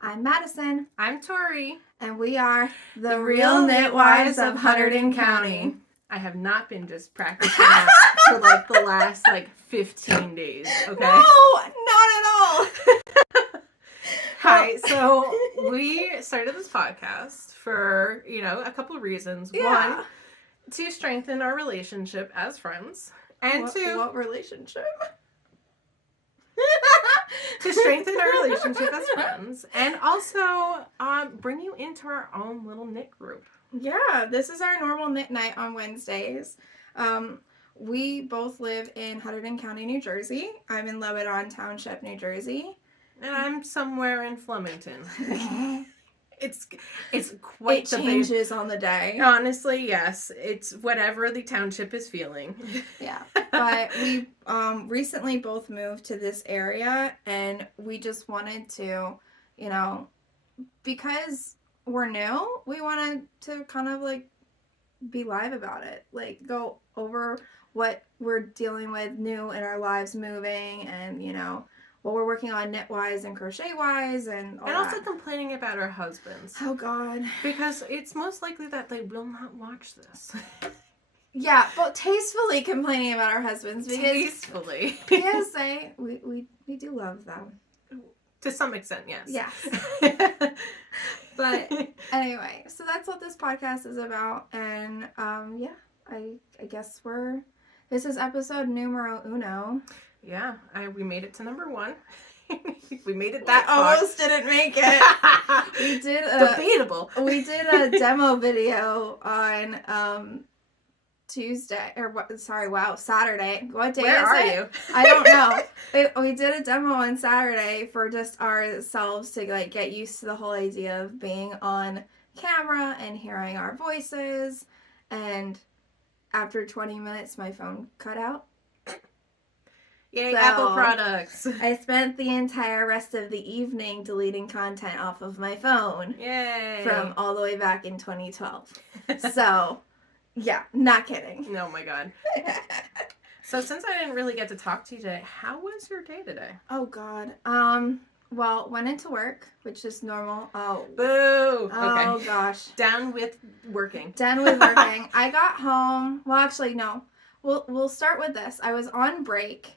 I'm Madison. I'm Tori. And we are the real Knitwives of Hunterdon County. I have not been just practicing that for like the last 15 days, okay? No, not at all. Hi, so we started this podcast for, a couple of reasons. Yeah. One, to strengthen our relationship as friends. And two... What relationship? to strengthen our relationship as friends. And also bring you into our own little knit group. Yeah, this is our normal knit night on Wednesdays. We both live in Hunterdon County, New Jersey. I'm in Lebanon Township, New Jersey. And I'm somewhere in Flemington. It's quite it changes on the day. Honestly, yes. It's whatever the township is feeling. Yeah. But we recently both moved to this area, and we just wanted to, because we're new, we wanted to kind of be live about it. Go over what we're dealing with new in our lives moving, and, what we're working on knit-wise and crochet-wise and all that. And also complaining about our husbands. Oh, God. Because it's most likely that they will not watch this. Yeah, but tastefully complaining about our husbands. Because tastefully. PSA, we do love them. To some extent, yes. Yes. But anyway, so that's what this podcast is about. And I guess this is episode numero uno. Yeah, we made it to number 1. We made it that far. Almost didn't make it. We did debatable. We did a demo video on Tuesday Saturday. What day Where is are it? you? I don't know. We did a demo on Saturday for just ourselves to get used to the whole idea of being on camera and hearing our voices. And after 20 minutes, my phone cut out. Yay, so, Apple products. I spent the entire rest of the evening deleting content off of my phone. Yay. From all the way back in 2012. So, yeah, not kidding. Oh my God. So since I didn't really get to talk to you today, how was your day today? Oh God. Well, went into work, which is normal. Oh. Boo. Okay. Oh gosh. Down with working. I got home. Well, actually, no. We'll start with this. I was on break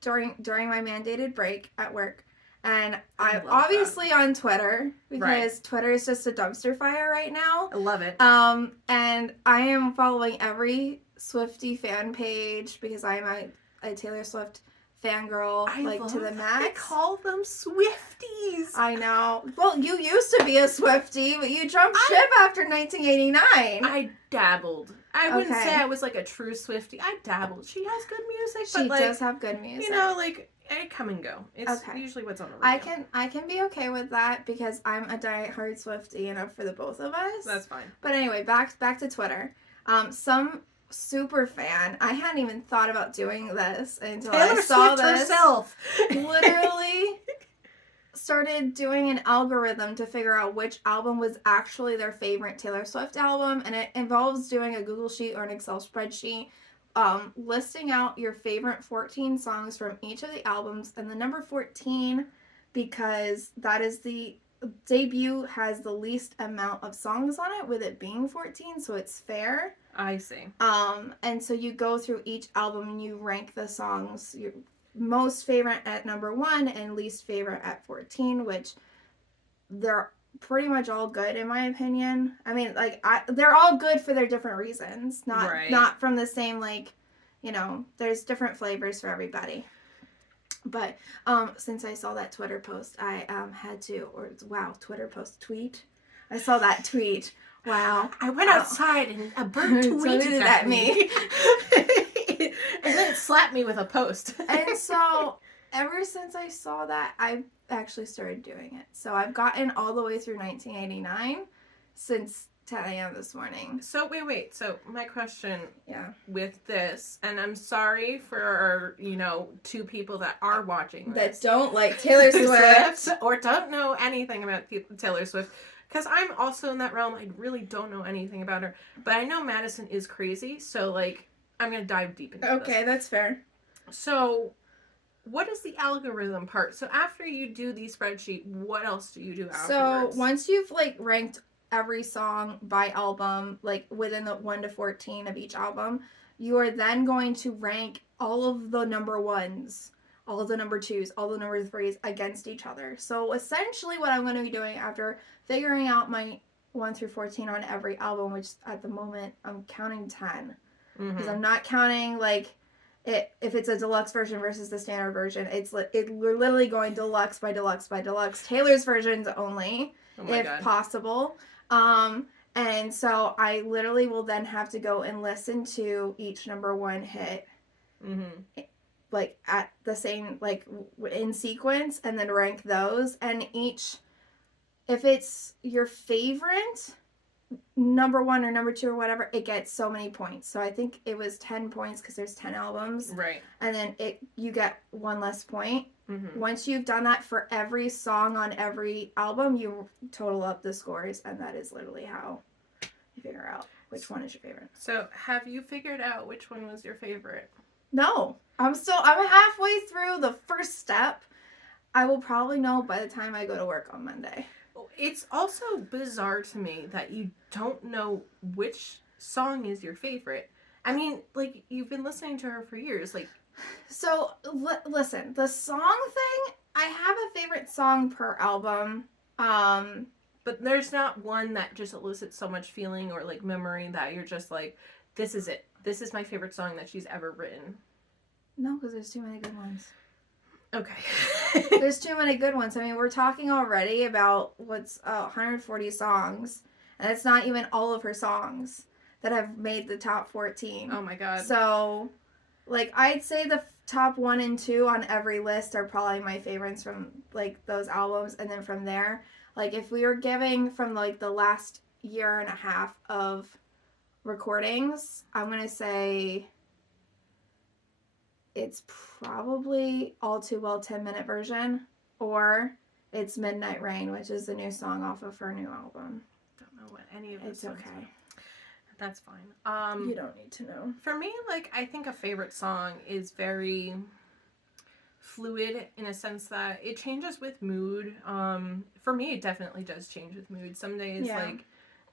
during my mandated break at work. And I'm obviously on Twitter because Twitter is just a dumpster fire right now. I love it. And I am following every Swiftie fan page because I'm a Taylor Swift fangirl, to the max. They call them Swifties. I know. Well, you used to be a Swiftie, but you jumped ship after 1989. I dabbled. I wouldn't say I was a true Swiftie. I dabbled. She has good music. She does have good music. I come and go. It's usually what's on the radio. I can be okay with that because I'm a diehard Swiftie enough for the both of us. That's fine. But anyway, back to Twitter. Some super fan. I hadn't even thought about doing this until Taylor I saw Swift this. herself. Literally started doing an algorithm to figure out which album was actually their favorite Taylor Swift album, and it involves doing a Google Sheet or an Excel spreadsheet. Listing out your favorite 14 songs from each of the albums, and the number 14 because that is the debut has the least amount of songs on it, with it being 14, so it's fair. I see. And so you go through each album and you rank the songs, your most favorite at number 1 and least favorite at 14, which they're pretty much all good in my opinion. I mean, they're all good for their different reasons, not from the same there's different flavors for everybody. But since I saw that Twitter post, I had to tweet. I saw that tweet. Wow. I went outside and a bird tweeted at me. And then it slapped me with a post. And so ever since I saw that, I actually started doing it. So I've gotten all the way through 1989 since 10 a.m. this morning. So wait. So my question with this, and I'm sorry for, 2 people that are watching this. That don't like Taylor Swift. Or don't know anything about Taylor Swift. Because I'm also in that realm. I really don't know anything about her. But I know Madison is crazy. So, I'm going to dive deep into this. Okay, that's fair. So, what is the algorithm part? So after you do the spreadsheet, what else do you do So afterwards? once you've like ranked every song by album, like within the 1 to 14 of each album, you are then going to rank all of the number ones, all of the number twos, all the number threes against each other. So essentially what I'm going to be doing after figuring out my 1 through 14 on every album, which at the moment I'm counting 10. Because I'm not counting like if it's a deluxe version versus the standard version. We're literally going deluxe by deluxe by deluxe. Taylor's versions only, if possible. And so I literally will then have to go and listen to each number one hit, like at the same, like in sequence, and then rank those. And if it's your favorite number one or number two or whatever, it gets so many points. So I think it was 10 points because there's 10 albums. Right. And then you get one less point. Once you've done that for every song on every album, you total up the scores, and that is literally how you figure out which one is your favorite. So have you figured out which one was your favorite? No. I'm halfway through the first step. I will probably know by the time I go to work on Monday. It's also bizarre to me that you don't know which song is your favorite. I mean, like, you've been listening to her for years. Like, so listen, the song thing, I have a favorite song per album. But there's not one that just elicits so much feeling or like memory that you're just like, this is it. This is my favorite song that she's ever written. No, because there's too many good ones. Okay. There's too many good ones. I mean, we're talking already about 140 songs, and it's not even all of her songs that have made the top 14. Oh my god. So, like, I'd say the top 1 and 2 on every list are probably my favorites from, like, those albums, and then from there, like, if we were giving from, like, the last year and a half of recordings, I'm gonna say it's probably All Too Well 10-minute version, or it's Midnight Rain, which is the new song off of her new album. Don't know what any of this. It's okay. That's fine. You don't need to know. For me, like, I think a favorite song is very fluid in a sense that it changes with mood. For me, it definitely does change with mood. Some days, like,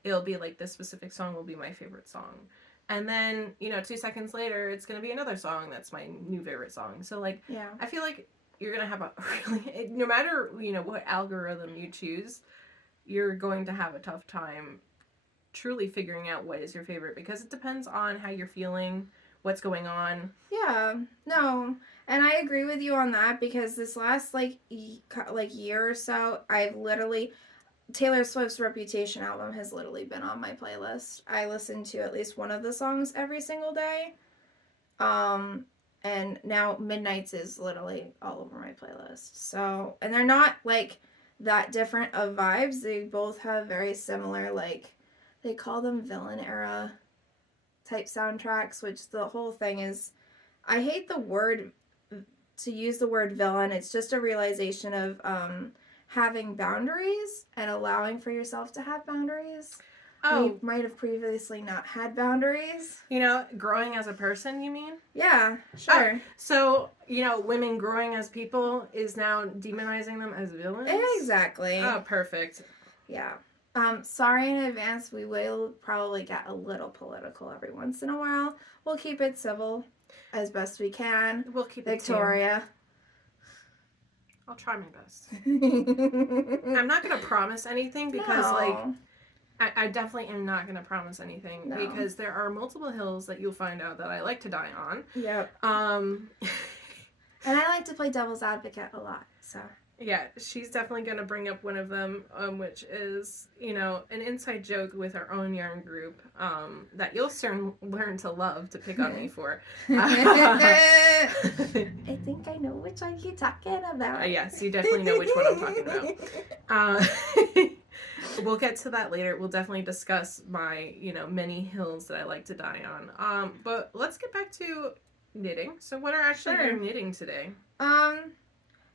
it'll be like this specific song will be my favorite song. And then, 2 seconds later, it's going to be another song that's my new favorite song. So, like, I feel like you're going to have a really, no matter, what algorithm you choose, you're going to have a tough time truly figuring out what is your favorite, because it depends on how you're feeling, what's going on. Yeah, no, and I agree with you on that, because this last, year or so, I've literally... Taylor Swift's Reputation album has literally been on my playlist. I listen to at least one of the songs every single day. And now Midnight's is literally all over my playlist. So, and they're not, like, that different of vibes. They both have very similar, like, they call them villain era type soundtracks, which the whole thing is, I hate to use the word villain. It's just a realization of, having boundaries and allowing for yourself to have boundaries. Oh. You might have previously not had boundaries. Growing as a person, you mean? Yeah, sure. So, women growing as people is now demonizing them as villains? Exactly. Oh, perfect. Yeah. Sorry in advance, we will probably get a little political every once in a while. We'll keep it civil as best we can. We'll keep Victoria. I'll try my best. I'm not going to promise anything because, I definitely am not going to promise anything because there are multiple hills that you'll find out that I like to die on. Yep. And I like to play devil's advocate a lot, so. Yeah, she's definitely going to bring up one of them, which is, an inside joke with our own yarn group that you'll soon learn to love to pick on me for. I think I know which one you're talking about. Yes, you definitely know which one I'm talking about. We'll get to that later. We'll definitely discuss my, many hills that I like to die on. But let's get back to knitting. So what are actually your knitting today?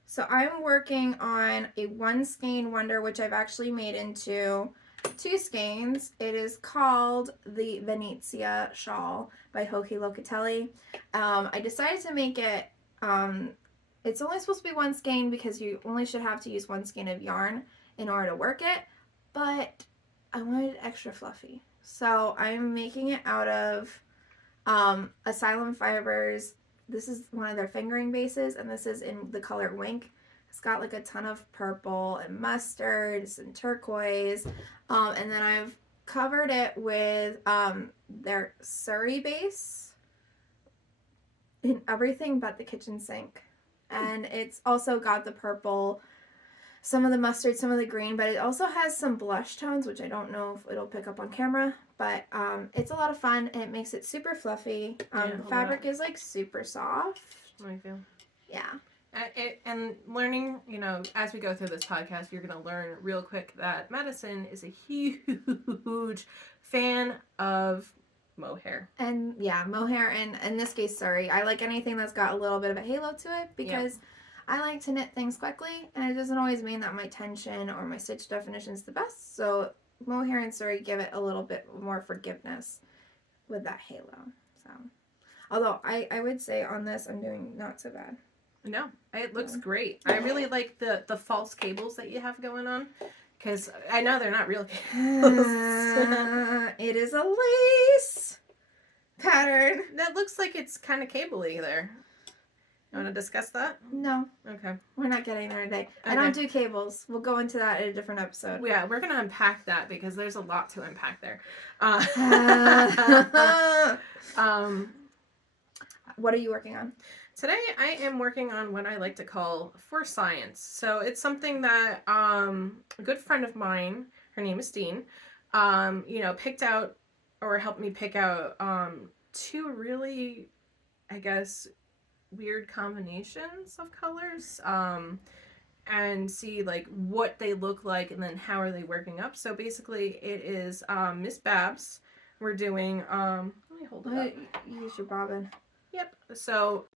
So I'm working on a one skein wonder, which I've actually made into 2 skeins. It is called the Venezia Shawl by Locatelli. I decided to make it it's only supposed to be one skein because you only should have to use one skein of yarn in order to work it, but I wanted it extra fluffy. So I'm making it out of Asylum Fibers. This is one of their fingering bases, and this is in the color Wink. It's got like a ton of purple and mustards and turquoise, and then I've covered it with their Surrey base in everything but the kitchen sink. And it's also got the purple, some of the mustard, some of the green, but it also has some blush tones, which I don't know if it'll pick up on camera, but it's a lot of fun, and it makes it super fluffy. The fabric is like super soft. I feel. Yeah. And learning, you know, as we go through this podcast, you're going to learn real quick that Madison is a huge fan of mohair. And yeah, mohair, and in this case, sorry, I like anything that's got a little bit of a halo to it because I like to knit things quickly, and it doesn't always mean that my tension or my stitch definition is the best. So mohair and Surrey give it a little bit more forgiveness with that halo. So, although I would say on this, I'm doing not so bad. No, it looks great. I really like the false cables that you have going on, because I know they're not real cables. It is a lace pattern. That looks like it's kind of cable-y there. You want to discuss that? No. Okay. We're not getting there today. Okay. I don't do cables. We'll go into that in a different episode. Yeah, we're going to unpack that because there's a lot to unpack there. What are you working on? Today I am working on what I like to call for science. So it's something that a good friend of mine, her name is Dean, picked out or helped me pick out two really, I guess, weird combinations of colors and see like what they look like and then how are they working up. So basically it is Miss Babs. We're doing let me hold it up. Use your bobbin. Yep. So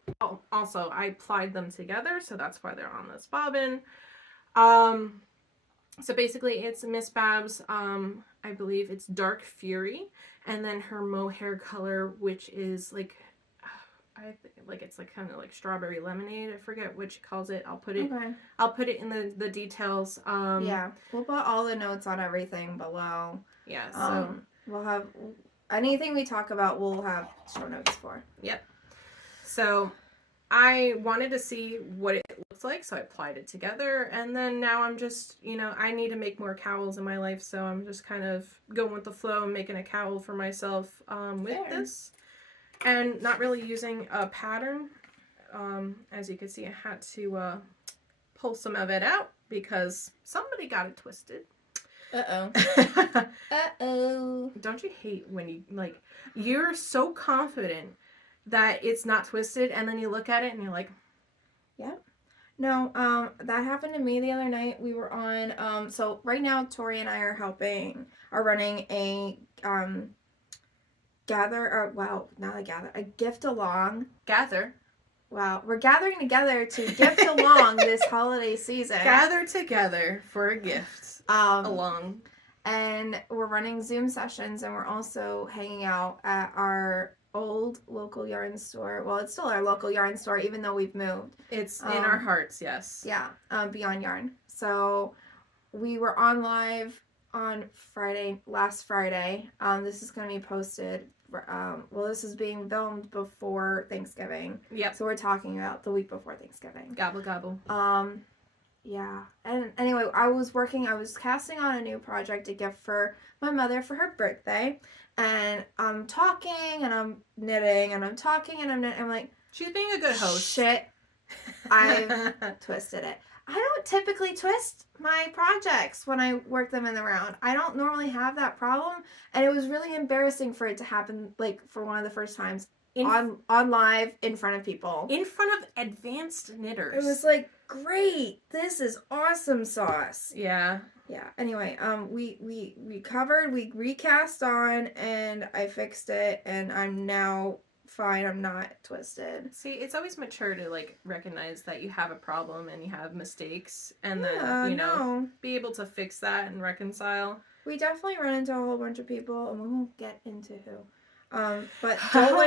also I plied them together, so that's why they're on this bobbin. So basically it's Miss Babs, I believe it's Dark Fury, and then her mohair color, which is like I think like it's like kind of like strawberry lemonade. I forget what she calls it. I'll put it in the details. Yeah, we'll put all the notes on everything below. Yeah, so we'll have anything we talk about, we'll have show notes for. Yep. So I wanted to see what it looks like, so I applied it together, and then now I'm just, I need to make more cowls in my life, so I'm just kind of going with the flow and making a cowl for myself with this, and not really using a pattern. As you can see, I had to pull some of it out because somebody got it twisted. Uh-oh. Uh-oh. Don't you hate when you're so confident that it's not twisted, and then you look at it and you're like, yep. No, that happened to me the other night. We were on, so right now Tori and I are running a gift along. Gather. Wow, we're gathering together to gift along this holiday season. Gather together for a gift along. And we're running Zoom sessions, and we're also hanging out at our old local yarn store. Well, it's still our local yarn store, even though we've moved. It's in our hearts, yes. Yeah, Beyond Yarn. So we were on live on last Friday. This is going to be posted. This is being filmed before Thanksgiving. Yep. So we're talking about the week before Thanksgiving. Gobble gobble. Yeah. And anyway, I was casting on a new project, a gift for my mother for her birthday. And I'm talking and I'm knitting and I'm talking and I'm knitting. I'm like, she's being a good host. Shit, I've twisted it. I don't typically twist my projects when I work them in the round. I don't normally have that problem. And it was really embarrassing for it to happen, like, for one of the first times on live in front of people. In front of advanced knitters. It was like, great, this is awesome sauce. Yeah. Yeah. Anyway, we recast on, and I fixed it, and I'm now fine. I'm not twisted. See, it's always mature to like recognize that you have a problem and you have mistakes, and then be able to fix that and reconcile. We definitely run into a whole bunch of people, and we won't get into who. But don't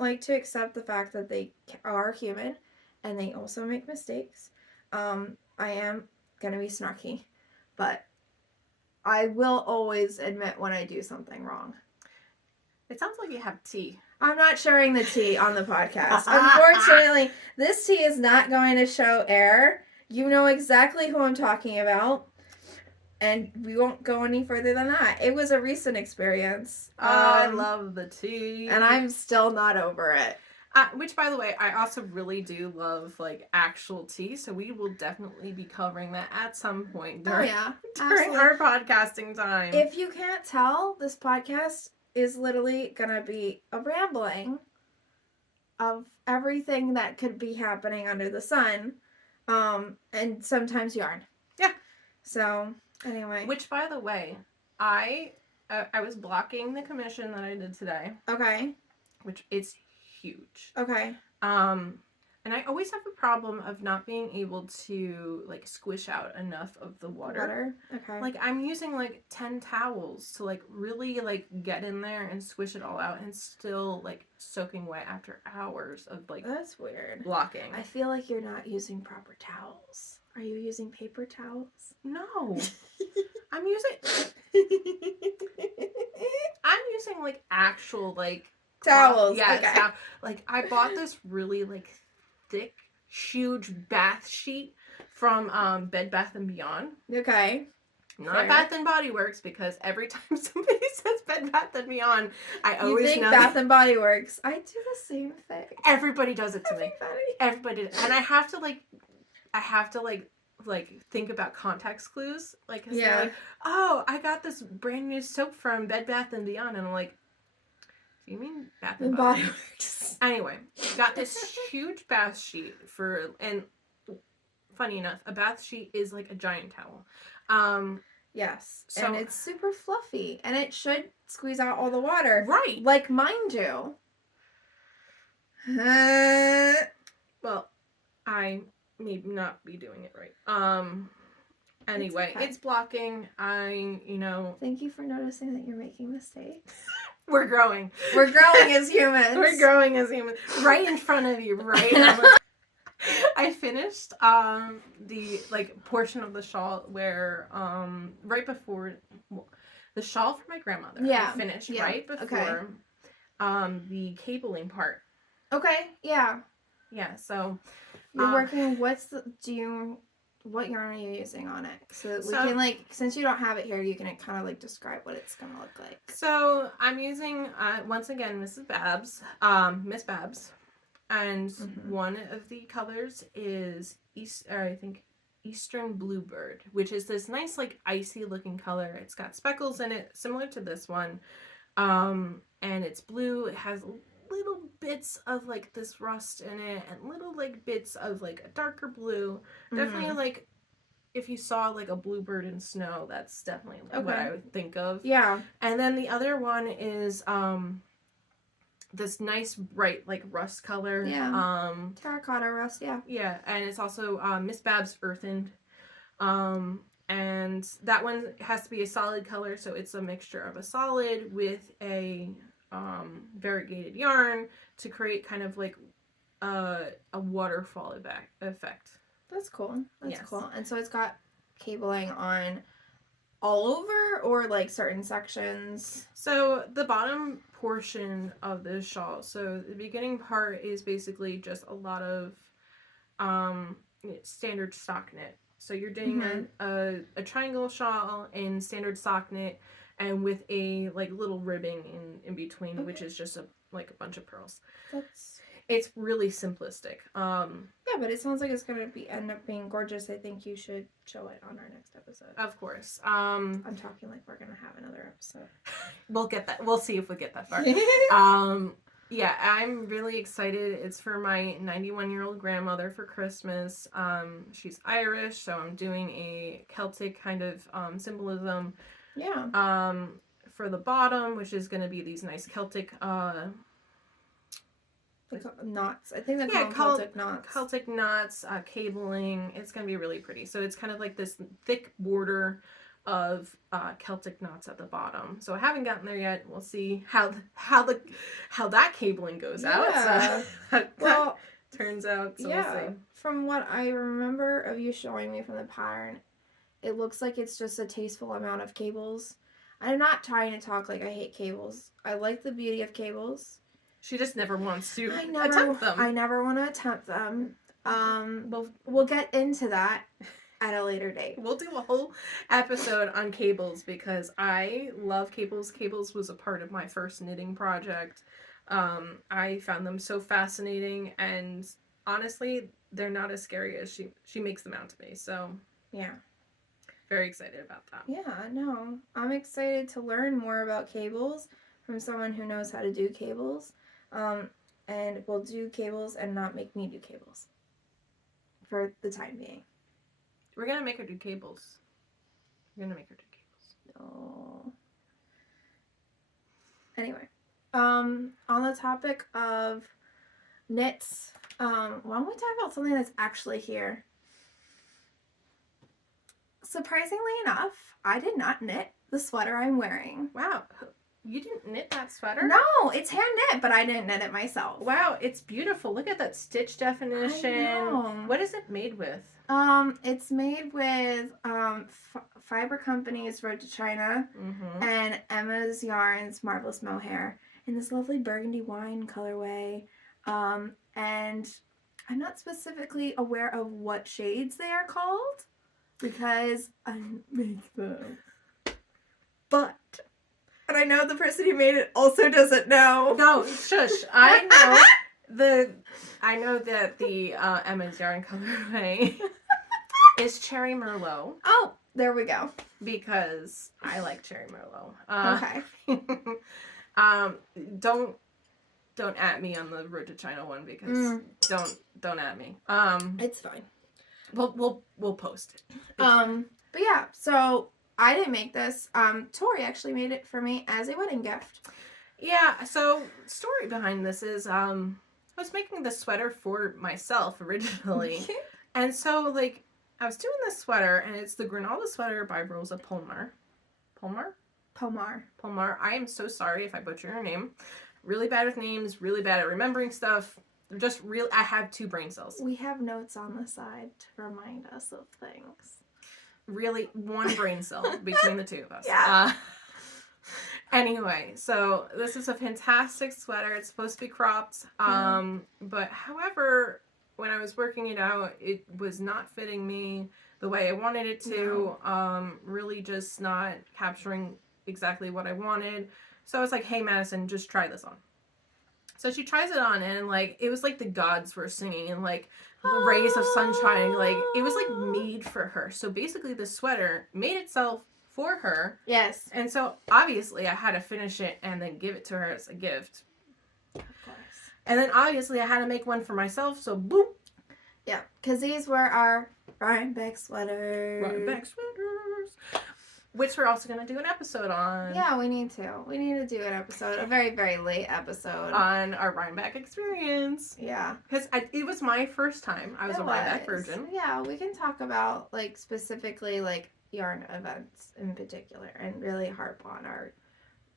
like to accept the fact that they are human, and they also make mistakes. I am gonna be snarky, but I will always admit when I do something wrong. It sounds like you have tea. I'm not sharing the tea on the podcast. Unfortunately, this tea is not going to show air. You know exactly who I'm talking about. And we won't go any further than that. It was a recent experience. I love the tea. And I'm still not over it. Which, by the way, I also really do love, like, actual tea. So we will definitely be covering that at some point during our podcasting time. If you can't tell, this podcast is literally going to be a rambling of everything that could be happening under the sun. And sometimes yarn. Yeah. So, anyway. Which, by the way, I was blocking the commission that I did today. Okay. Which is huge. Okay. And I always have a problem of not being able to, like, squish out enough of the water. Okay. Like, I'm using, like, 10 towels to, like, really, like, get in there and squish it all out, and still, like, soaking wet after hours of, like, that's weird. Blocking. I feel like you're not using proper towels. Are you using paper towels? No. I'm using like actual like towels. Yeah, okay. Like I bought this really like thick, huge bath sheet from Bed Bath & Beyond. Okay. Not Bath and Body Works, because every time somebody says Bed Bath & Beyond, I always think know Bath and Body Works. I do the same thing. Everybody does it to me. Everybody. And I have to think about context clues. Like, they're like, oh, I got this brand new soap from Bed Bath & Beyond. And I'm like, do you mean Bath and Body Works? Anyway, got this huge bath sheet and funny enough, a bath sheet is like a giant towel. Yes. So, and it's super fluffy, and it should squeeze out all the water. Right. Like mine do. Well, I may not be doing it right. Anyway, it's blocking. Thank you for noticing that you're making mistakes. We're growing. We're growing as humans. We're growing as humans. Right in front of you, right? I finished the like portion of the shawl where right before the shawl for my grandmother. Yeah. I finished right before the cabling part. Okay. Yeah. Yeah. So you're working. What yarn are you using on it? So we can like, since you don't have it here, you can kind of like describe what it's gonna look like. So I'm using once again Miss Babs, and one of the colors is Eastern Bluebird, which is this nice like icy looking color. It's got speckles in it, similar to this one, and it's blue. It has little bits of like this rust in it, and little like bits of like a darker blue. Definitely like if you saw like a bluebird in snow, that's definitely what I would think of. Yeah. And then the other one is this nice bright like rust color. Yeah. Terracotta rust. Yeah. Yeah, and it's also Miss Babs Earthened. And that one has to be a solid color, so it's a mixture of a solid with a variegated yarn to create kind of like a waterfall effect. That's cool. That's cool. And so it's got cabling on all over or like certain sections? So the bottom portion of the shawl, so the beginning part is basically just a lot of standard stock knit. So you're doing a triangle shawl in standard stock knit, and with a like little ribbing in between, which is just a bunch of pearls. It's really simplistic. Yeah, but it sounds like it's gonna end up being gorgeous. I think you should show it on our next episode. Of course. I'm talking like we're gonna have another episode. We'll get that. We'll see if we get that far. Yeah, I'm really excited. It's for my 91-year-old grandmother for Christmas. She's Irish, so I'm doing a Celtic kind of symbolism. Yeah. For the bottom, which is going to be these nice Celtic knots. I think they're called Celtic knots. Celtic knots, cabling. It's going to be really pretty. So it's kind of like this thick border of Celtic knots at the bottom. So I haven't gotten there yet. We'll see how that cabling goes out. So. Well, turns out. So yeah, we'll see. from what I remember of you showing me from the pattern, it looks like it's just a tasteful amount of cables. I'm not trying to talk like I hate cables. I like the beauty of cables. She just never wants to attempt them. I never want to attempt them. We'll get into that at a later date. We'll do a whole episode on cables because I love cables. Cables was a part of my first knitting project. I found them so fascinating, and honestly, they're not as scary as she makes them out to be. So yeah, very excited about that. Yeah, no, I'm excited to learn more about cables from someone who knows how to do cables, and will do cables and not make me do cables for the time being. We're gonna make her do cables. We're gonna make her do cables. Oh. Anyway, on the topic of knits, why don't we talk about something that's actually here? Surprisingly enough, I did not knit the sweater I'm wearing. Wow. You didn't knit that sweater? No, it's hand knit, but I didn't knit it myself. Wow, it's beautiful. Look at that stitch definition. I know. What is it made with? It's made with Fiber Company's Road to China and Emma's Yarns Marvelous Mohair in this lovely burgundy wine colorway. And I'm not specifically aware of what shades they are called because I didn't make them. But, and I know the person who made it also doesn't know. No, shush. I know that the Emma's Yarn colorway is Cherry Merlot. Oh, there we go. Because I like Cherry Merlot. Okay. Don't at me on the Road to China one because don't at me. It's fine. We'll post it. But yeah, so I didn't make this. Tori actually made it for me as a wedding gift. Yeah, so story behind this is I was making this sweater for myself originally. And so like I was doing this sweater and it's the Grinalda sweater by Rosa Pomar. Pomar. I am so sorry if I butcher your name. Really bad with names, really bad at remembering stuff. Just real I have 2 brain cells. We have notes on the side to remind us of things. Really 1 brain cell between the 2 of us. Yeah. Anyway, so this is a fantastic sweater. It's supposed to be cropped. But however, when I was working it out, it was not fitting me the way I wanted it to. No. Really just not capturing exactly what I wanted. So I was like, hey, Madison, just try this on. So she tries it on and like, it was like the gods were singing and like rays of sunshine. Like it was like made for her. So basically the sweater made itself for her. Yes. And so obviously I had to finish it and then give it to her as a gift. Of course. And then obviously I had to make one for myself. So boop. Yeah. Because these were our Rhinebeck sweaters. Which we're also going to do an episode on. Yeah, we need to. We need to do an episode. A very, very late episode. On our Rhinebeck experience. Yeah. Because it was my first time. I was a Rhinebeck virgin. Yeah, we can talk about, like, specifically, like, yarn events in particular. And really harp on our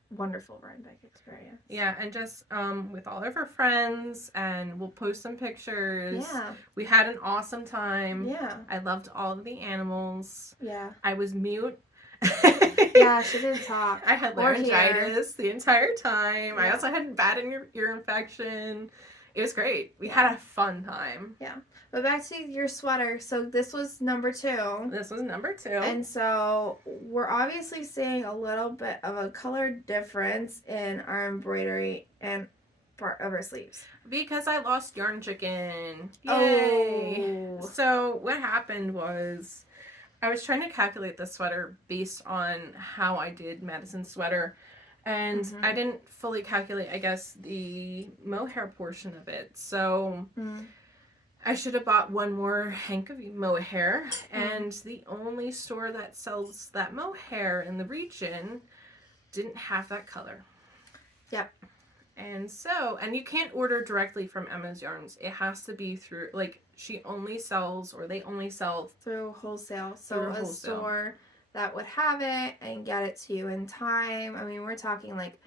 wonderful Rhinebeck experience. Yeah, and just with all of our friends. And we'll post some pictures. Yeah. We had an awesome time. Yeah. I loved all of the animals. Yeah. I was mute. Yeah, she didn't talk. I had laryngitis the entire time. Yeah. I also had bad ear infection. It was great. We had a fun time. Yeah. But back to your sweater. So this was number 2. This was number 2. And so we're obviously seeing a little bit of a color difference in our embroidery and part of our sleeves. Because I lost yarn chicken. Yay! Oh. So what happened was I was trying to calculate the sweater based on how I did Madison's sweater. And I didn't fully calculate, I guess, the mohair portion of it. So I should have bought one more hank of mohair. And the only store that sells that mohair in the region didn't have that color. Yep. And so, and you can't order directly from Emma's Yarns. It has to be through, like, she only sells, or they only sell through wholesale. So a store that would have it and get it to you in time. I mean, we're talking like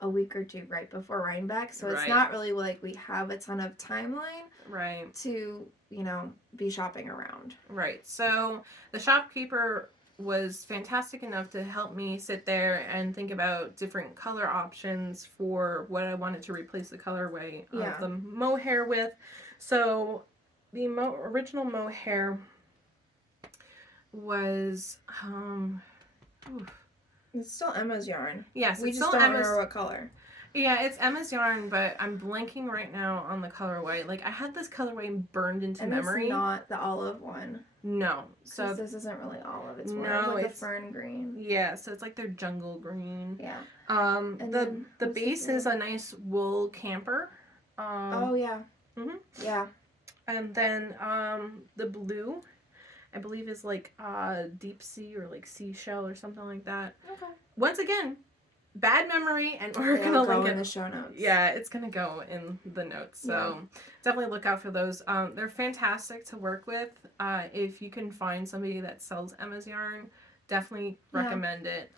a week or two right before Rhinebeck, so it's not really like we have a ton of timeline to, you know, be shopping around. Right. So the shopkeeper was fantastic enough to help me sit there and think about different color options for what I wanted to replace the colorway of the mohair with. So the original mohair was it's still Emma's yarn. Yes, we just don't remember what color. Yeah, it's Emma's yarn, but I'm blanking right now on the colorway. Like, I had this colorway burned into memory. It's not the olive one. No. So this isn't really olive. It's more like a fern green. Yeah, so it's like their jungle green. Yeah. And the base is a nice wool camper. Oh, yeah. Mm-hmm. Yeah. And then the blue, I believe, is like deep sea or like seashell or something like that. Okay. Once again, bad memory, and we're gonna link it in the show notes. Yeah, it's gonna go in the notes. So definitely look out for those. They're fantastic to work with. If you can find somebody that sells Emma's yarn, definitely recommend it.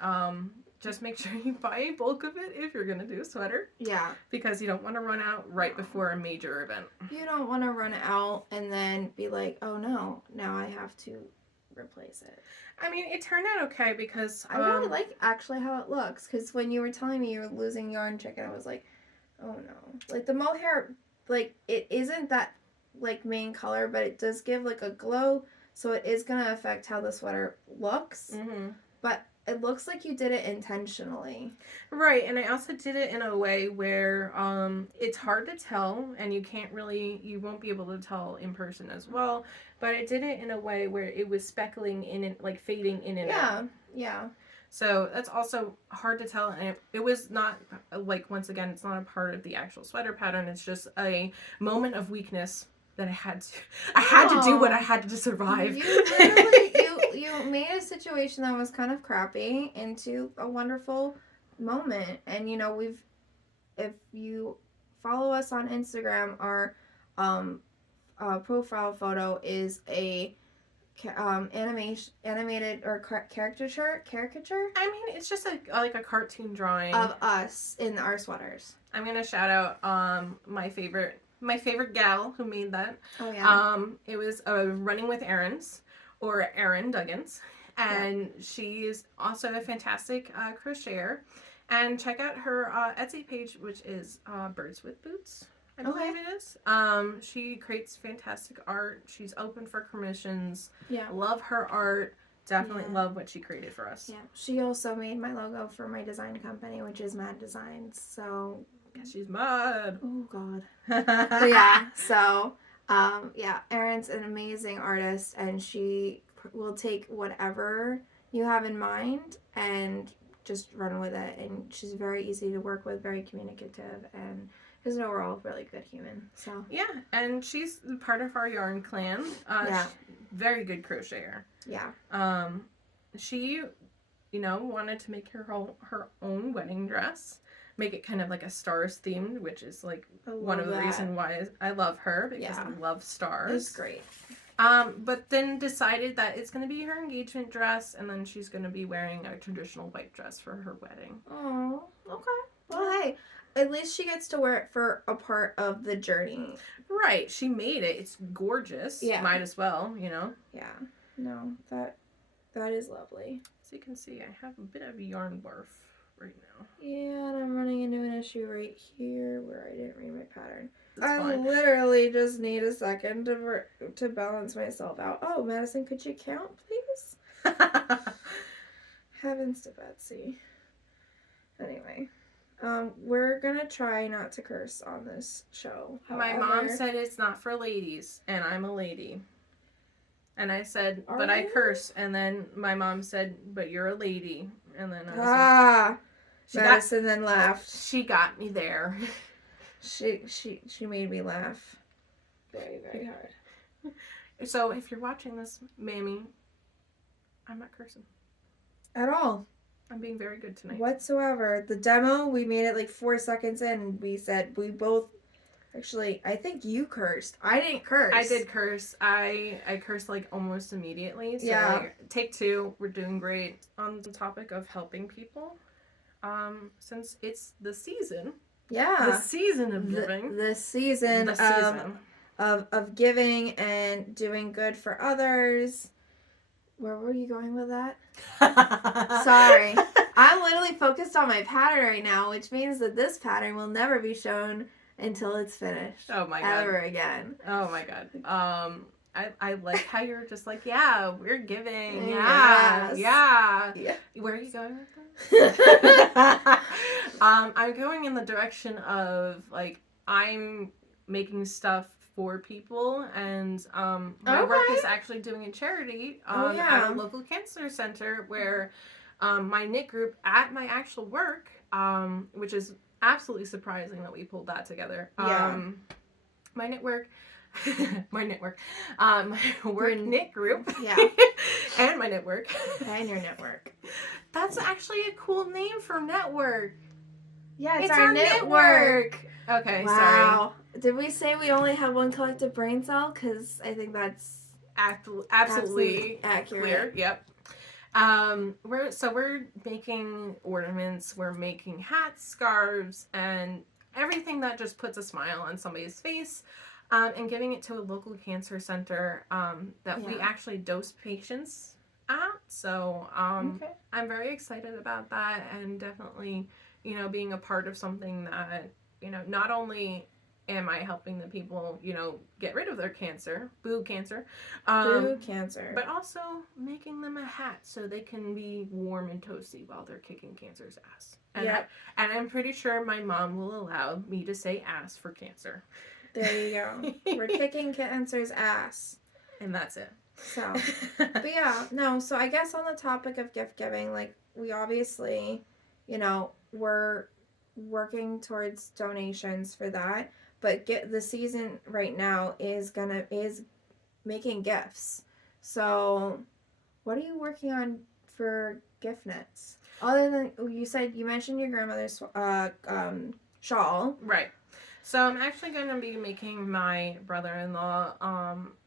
Just make sure you buy a bulk of it if you're gonna do a sweater. Yeah. Because you don't want to run out right before a major event. You don't want to run out and then be like, oh no, now I have to replace it. I mean, it turned out okay because I really like actually how it looks, because when you were telling me you were losing yarn chicken, I was like, oh no. Like the mohair, like it isn't that like main color, but it does give like a glow, so it is going to affect how the sweater looks. Mm-hmm. But it looks like you did it intentionally. Right, and I also did it in a way where it's hard to tell, and you won't be able to tell in person as well, but I did it in a way where it was speckling in and like fading in and out. Yeah. So that's also hard to tell, and it was not, like, once again, it's not a part of the actual sweater pattern, it's just a moment of weakness that I had to do what I had to survive. You literally, you made a situation that was kind of crappy into a wonderful moment. And, you know, if you follow us on Instagram, our profile photo is a animated or caricature. I mean, it's just like a cartoon drawing of us in our sweaters. I'm gonna shout out my favorite gal who made that. Oh yeah. It was Running with Errands, or Erin Duggins, and she's also a fantastic crocheter. And check out her Etsy page, which is Birds with Boots, I believe it is. She creates fantastic art. She's open for commissions. Yeah. Love her art. Definitely love what she created for us. Yeah. She also made my logo for my design company, which is Mad Designs. So she's mad. Oh God. But yeah. So Erin's an amazing artist, and she will take whatever you have in mind and just run with it. And she's very easy to work with, very communicative, and is an overall really good human. So yeah, and she's part of our yarn clan. Very good crocheter. Yeah. She, wanted to make her own wedding dress. Make it kind of like a stars themed, which is like one of the reasons why I love her, because I love stars. It's great. But then decided that it's going to be her engagement dress, and then she's going to be wearing a traditional white dress for her wedding. Oh, okay. Well, hey, at least she gets to wear it for a part of the journey. Right. She made it. It's gorgeous. Yeah. Might as well, Yeah. No, that is lovely. So you can see I have a bit of yarn barf right now. Yeah, and I'm running into an issue right here where I didn't read my pattern. That's fine. Literally just need a second to balance myself out. Oh, Madison, could you count, please? Heavens to Betsy. Anyway, we're gonna try not to curse on this show. My mom said it's not for ladies, and I'm a lady. And I said, but I curse. And then my mom said, but you're a lady. And then I was Madison then laughed. She got me there. She made me laugh very, very hard. So if you're watching this, Mammy, I'm not cursing. At all. I'm being very good tonight. Whatsoever. The demo, we made it like 4 seconds in, and we said we both... Actually, I think you cursed. I didn't curse. I did curse. I cursed like almost immediately. So take 2. We're doing great. On the topic of helping people, since it's the season. Yeah. The season of giving. The season, the season. Of giving and doing good for others. Where were you going with that? Sorry. I'm literally focused on my pattern right now, which means that this pattern will never be shown until it's finished. Oh my god. Ever again. Oh my god. I like how you're just like, yeah, we're giving. Yes. Yeah. Where are you going with that? I'm going in the direction of like I'm making stuff for people, and my work is actually doing a charity at a local cancer center where my knit group at my actual work, which is absolutely surprising that we pulled that together. My network. My work knit group. Yeah. And my network. And your network. That's actually a cool name for network. Yeah, it's our network. Okay, wow. Sorry. Did we say we only have one collective brain cell? Because I think that's absolutely accurate. Clear. Yep. We're making ornaments, we're making hats, scarves, and everything that just puts a smile on somebody's face, and giving it to a local cancer center that we actually dose patients at. So I'm very excited about that, and definitely, being a part of something that, not only am I helping the people, get rid of their cancer, boo cancer, but also making them a hat so they can be warm and toasty while they're kicking cancer's ass. And and I'm pretty sure my mom will allow me to say ass for cancer. There you go. We're kicking cancer's ass. And that's it. So, but yeah, no, so I guess on the topic of gift giving, like, we obviously, we're working towards donations for that. But the season right now is making gifts. So, what are you working on for gift knits? Other than you mentioned your grandmother's shawl. Right. So I'm actually going to be making my brother-in-law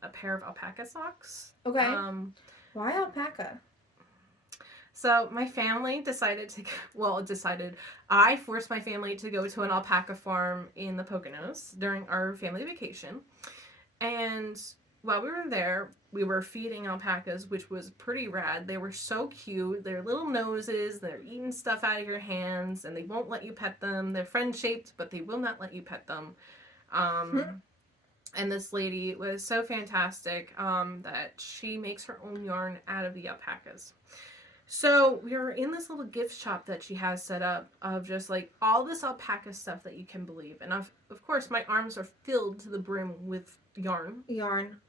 a pair of alpaca socks. Okay. Why alpaca? So my family I forced my family to go to an alpaca farm in the Poconos during our family vacation. And while we were there, we were feeding alpacas, which was pretty rad. They were so cute. Their little noses, they're eating stuff out of your hands, and they won't let you pet them. They're friend-shaped, but they will not let you pet them. And this lady was so fantastic that she makes her own yarn out of the alpacas. So we were in this little gift shop that she has set up of just like all this alpaca stuff that you can believe. And of course, my arms are filled to the brim with yarn.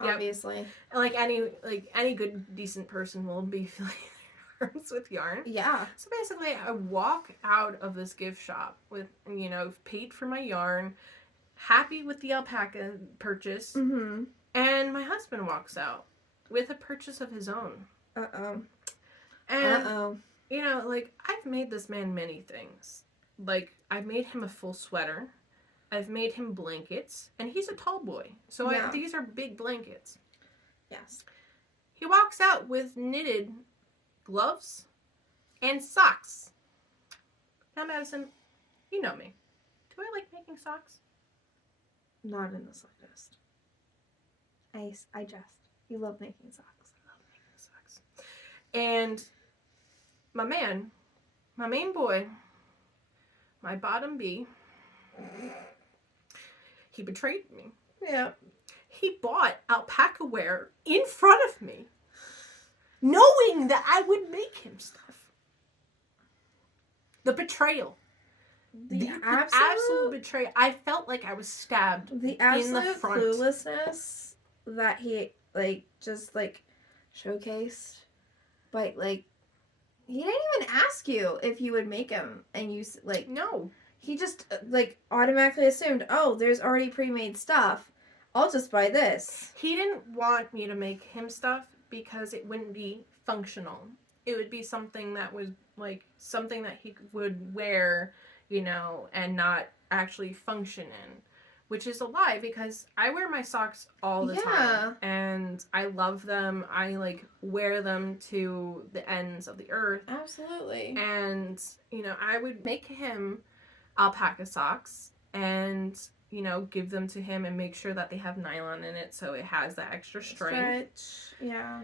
Obviously. Like any good decent person will be filling their arms with yarn. Yeah. So basically, I walk out of this gift shop with paid for my yarn, happy with the alpaca purchase, and my husband walks out with a purchase of his own. And, I've made this man many things. Like, I've made him a full sweater. I've made him blankets. And he's a tall boy. So these are big blankets. Yes. He walks out with knitted gloves and socks. Now, Madison, you know me. Do I like making socks? Not in the slightest. I jest. You love making socks. And my main boy, my bottom B, he betrayed me. Yeah. He bought alpaca wear in front of me, knowing that I would make him stuff. The betrayal. The absolute betrayal. I felt like I was stabbed the in the front. Cluelessness that he, just showcased. But, he didn't even ask you if you would make him. And you, no. He just, automatically assumed, oh, there's already pre-made stuff. I'll just buy this. He didn't want me to make him stuff because it wouldn't be functional. It would be something that was, something that he would wear, and not actually function in. which is a lie because I wear my socks all the time and I love them. I like wear them to the ends of the earth. Absolutely. And, you know, I would make him alpaca socks and, you know, give them to him and make sure that they have nylon in it so it has that extra strength. Stretch, yeah.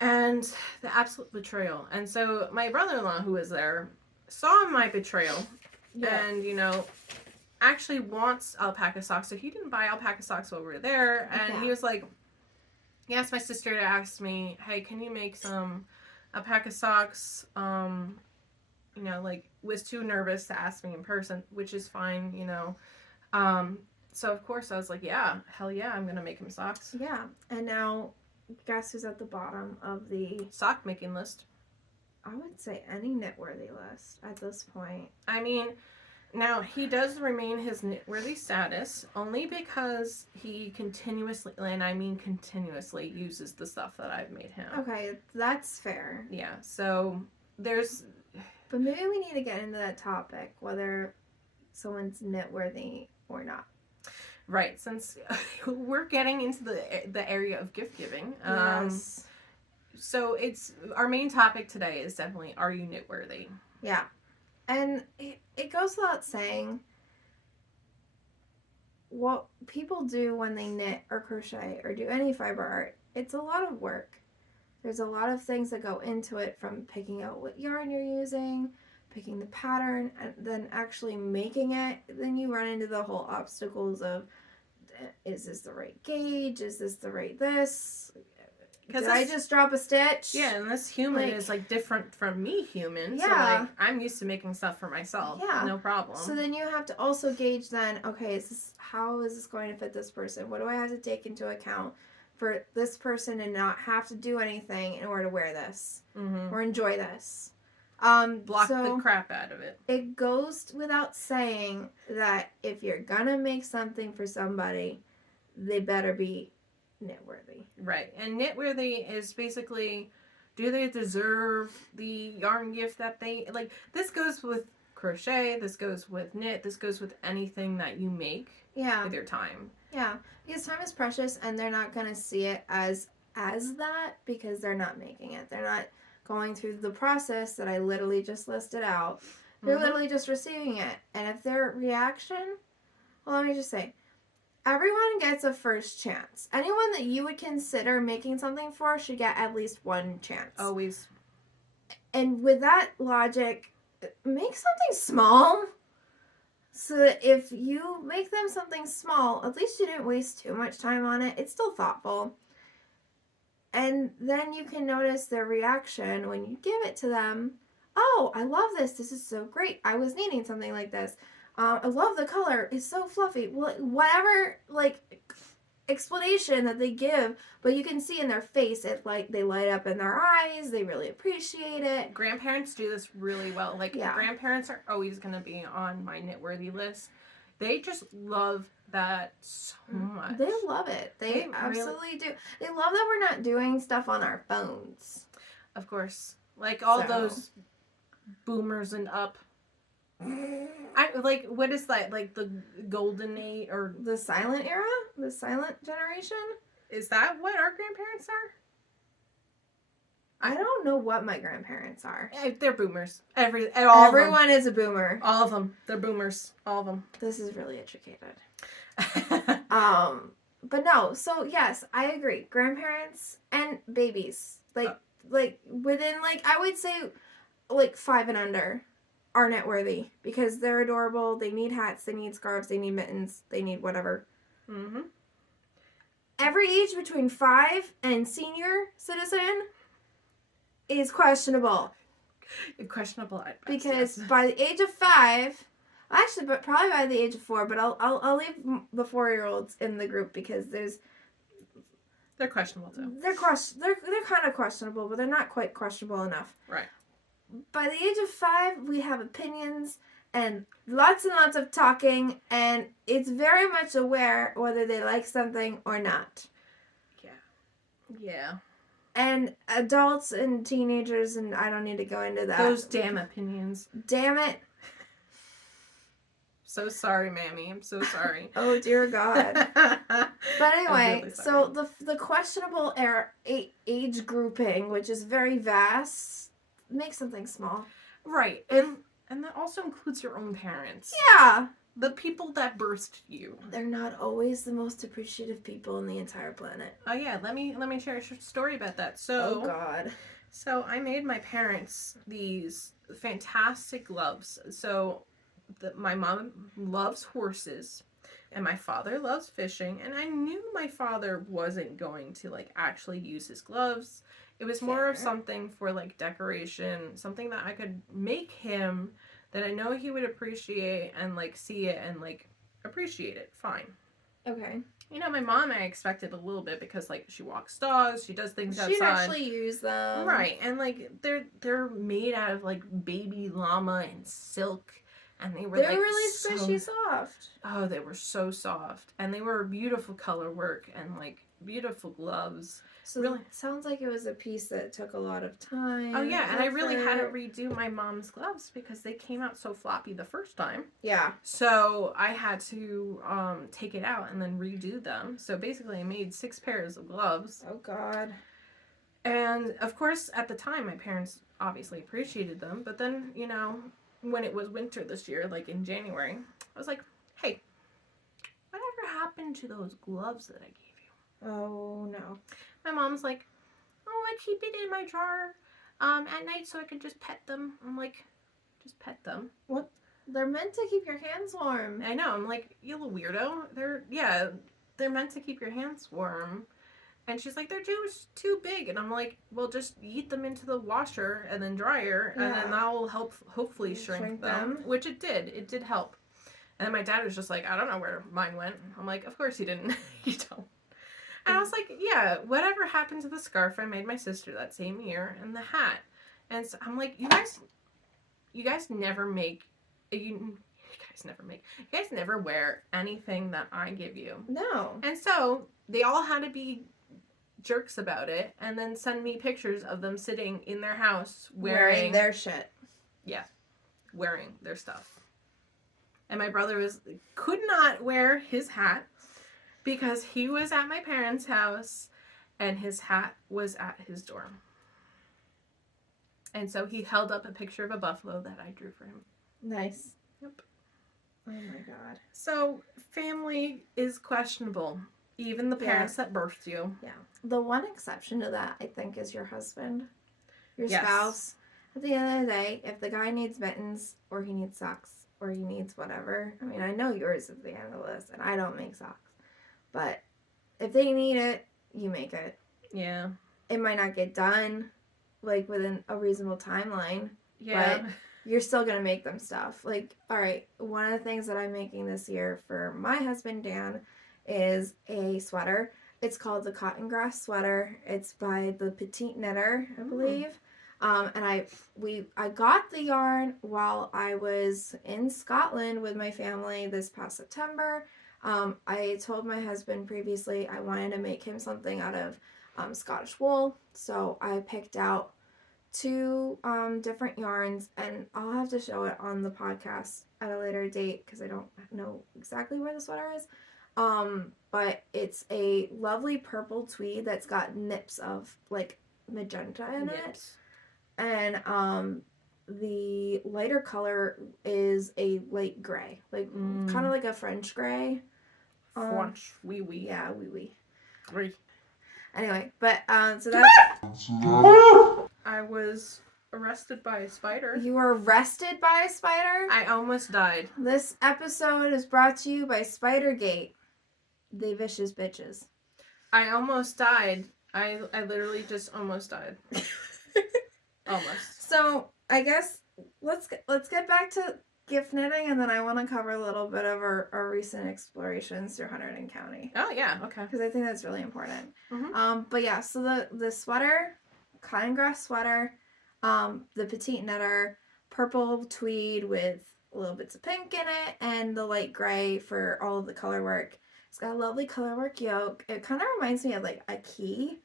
And the absolute betrayal. And so my brother-in-law who was there saw my betrayal and, you know, actually wants alpaca socks, so he didn't buy alpaca socks while we were there, and he was like, he asked my sister to ask me, hey, can you make some alpaca socks? You know, like, was too nervous to ask me in person, which is fine, you know. So of course I was like, yeah, hell yeah, I'm gonna make him socks. Yeah, and now guess who's at the bottom of the sock making list? I would say any knitworthy list at this point. I mean, now, he does remain his knitworthy status only because he continuously, and I mean continuously, uses the stuff that I've made him. Okay, that's fair. Yeah, so there's... But maybe we need to get into that topic, whether someone's knitworthy or not. Right, since we're getting into the area of gift giving. Yes. So it's our main topic today is definitely, are you knitworthy? Yeah. And it goes without saying, what people do when they knit or crochet or do any fiber art, it's a lot of work. There's a lot of things that go into it, from picking out what yarn you're using, picking the pattern, and then actually making it. Then you run into the whole obstacles of, is this the right gauge? Is this the right this? Did I just drop a stitch? Yeah, and this human is like different from me human. Yeah. So like I'm used to making stuff for myself. Yeah. No problem. So then you have to also gauge then, okay, how is this going to fit this person? What do I have to take into account for this person and not have to do anything in order to wear this or enjoy this? Block the crap out of it. It goes without saying that if you're gonna make something for somebody, they better be knitworthy. Right. And knitworthy is basically, do they deserve the yarn gift that they like? This goes with crochet, this goes with knit, this goes with anything that you make with your time. Yeah, because time is precious and they're not gonna see it as that because they're not making it. They're not going through the process that I literally just listed out. They're literally just receiving it. And if their reaction, well, let me just say, everyone gets a first chance. Anyone that you would consider making something for should get at least one chance. Always. And with that logic, make something small. So that if you make them something small, at least you didn't waste too much time on it. It's still thoughtful. And then you can notice their reaction when you give it to them. Oh, I love this. This is so great. I was needing something like this. I love the color. It's so fluffy. Whatever, explanation that they give, but you can see in their face, they light up in their eyes. They really appreciate it. Grandparents do this really well. Grandparents are always going to be on my knitworthy list. They just love that so much. They love it. They absolutely do. They love that we're not doing stuff on our phones. Of course. Like all those boomers and up. What is that? Like the golden age or the silent era? The silent generation? Is that what our grandparents are? I don't know what my grandparents are. They're boomers. Everyone is a boomer. All of them. They're boomers. All of them. This is really educated. But no, so yes, I agree. Grandparents and babies. Within I would say 5 and under are knitworthy because they're adorable. They need hats, they need scarves, they need mittens, they need whatever. Every age between 5 and senior citizen is questionable. Questionable, because by the age of 5, actually, but probably by the age of 4. But I'll leave the 4-year-olds in the group because they're questionable too. They're kind of questionable, but they're not quite questionable enough. Right. By the age of 5, we have opinions and lots of talking, and it's very much aware whether they like something or not. Yeah. And adults and teenagers, and I don't need to go into that. Those damn opinions. Damn it. so sorry, Mammy. I'm so sorry. Oh, dear God. But anyway, really so the questionable age grouping, which is very vast, make something small. Right. And that also includes your own parents. Yeah. The people that birthed you. They're not always the most appreciative people on the entire planet. Oh yeah, let me share a story about that. So, oh God. So I made my parents these fantastic gloves. So my mom loves horses and my father loves fishing, and I knew my father wasn't going to like actually use his gloves. It was more of something for like decoration, something that I could make him that I know he would appreciate and like see it and like appreciate it. Fine. Okay. You know, my mom, I expected a little bit because like she walks dogs, she does things outside. She'd actually use them. Right. And like they're made out of like baby llama and silk, and they were really squishy soft. Oh, they were so soft. And they were beautiful color work and like beautiful gloves. So really, it sounds like it was a piece that took a lot of time. Oh yeah, and I really had to redo my mom's gloves because they came out so floppy the first time. Yeah. So I had to take it out and then redo them. So basically I made 6 pairs of gloves. Oh God. And of course at the time my parents obviously appreciated them, but then, you know, when it was winter this year, like in January, I was like, hey, whatever happened to those gloves that I gave you? Oh no. My mom's like, oh, I keep it in my drawer at night so I can just pet them. I'm like, just pet them? What? They're meant to keep your hands warm. I know. I'm like, you little weirdo. They're meant to keep your hands warm. And she's like, they're too big. And I'm like, well, just yeet them into the washer and then dryer, and then that will help hopefully shrink them. Which it did. It did help. And then my dad was just like, I don't know where mine went. I'm like, of course you didn't. You don't. And I was like, yeah, whatever happened to the scarf I made my sister that same year and the hat? And so I'm like, you guys never wear anything that I give you. No. And so they all had to be jerks about it and then send me pictures of them sitting in their house wearing their shit. Yeah. Wearing their stuff. And my brother could not wear his hat because he was at my parents' house and his hat was at his door. And so he held up a picture of a buffalo that I drew for him. Nice. Yep. Oh my God. So family is questionable. Even the parents that birthed you. Yeah. The one exception to that, I think, is your husband. Your spouse. At the end of the day, if the guy needs mittens or he needs socks or he needs whatever, I mean, I know yours at the end of the list and I don't make socks. But if they need it, you make it. Yeah. It might not get done, like, within a reasonable timeline. Yeah. But you're still going to make them stuff. Like, all right, one of the things that I'm making this year for my husband, Dan, is a sweater. It's called the Cotton Grass Sweater. It's by the Petite Knitter, I believe. And I got the yarn while I was in Scotland with my family this past September. I told my husband previously I wanted to make him something out of Scottish wool, so I picked out 2 different yarns, and I'll have to show it on the podcast at a later date because I don't know exactly where the sweater is. But it's a lovely purple tweed that's got nips of like magenta in it, and the lighter color is a light gray, like kind of like a French gray. French, oui. Yeah, oui. Oui. Anyway, but so that's. I was arrested by a spider. You were arrested by a spider? I almost died. This episode is brought to you by Spidergate. They vicious bitches. I almost died. I literally just almost died. Almost. So I guess let's get back to gift knitting, and then I want to cover a little bit of our recent explorations through Hunterdon County. Oh yeah, okay. Because I think that's really important. Mm-hmm. But yeah, so the sweater, cotton grass sweater, the Petite Knitter, purple tweed with little bits of pink in it, and the light gray for all of the color work. It's got a lovely color work yoke. It kind of reminds me of like a key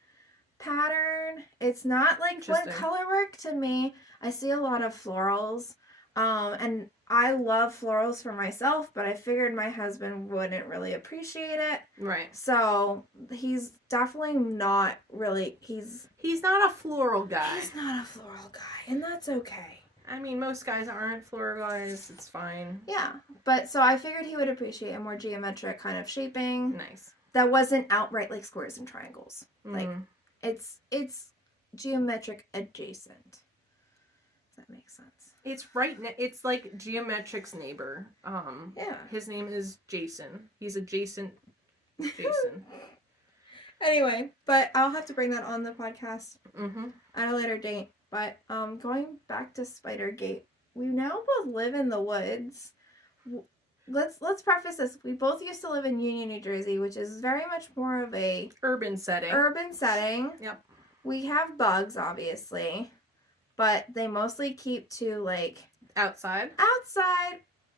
pattern. It's not like one color work to me. I see a lot of florals And I love florals for myself, but I figured my husband wouldn't really appreciate it. Right. So he's definitely not really, he's not a floral guy. He's not a floral guy, and that's okay. I mean, most guys aren't floral guys. It's fine. Yeah, but so I figured he would appreciate a more geometric kind of shaping. Nice. That wasn't outright like squares and triangles. Like it's geometric adjacent. Does that make sense? It's right. It's like geometric's neighbor. Yeah. His name is Jason. He's adjacent. Jason. Anyway, but I'll have to bring that on the podcast at a later date. But going back to Spidergate, we now both live in the woods. Let's preface this. We both used to live in Union, New Jersey, which is very much more of a urban setting. Yep. We have bugs, obviously, but they mostly keep to like outside. I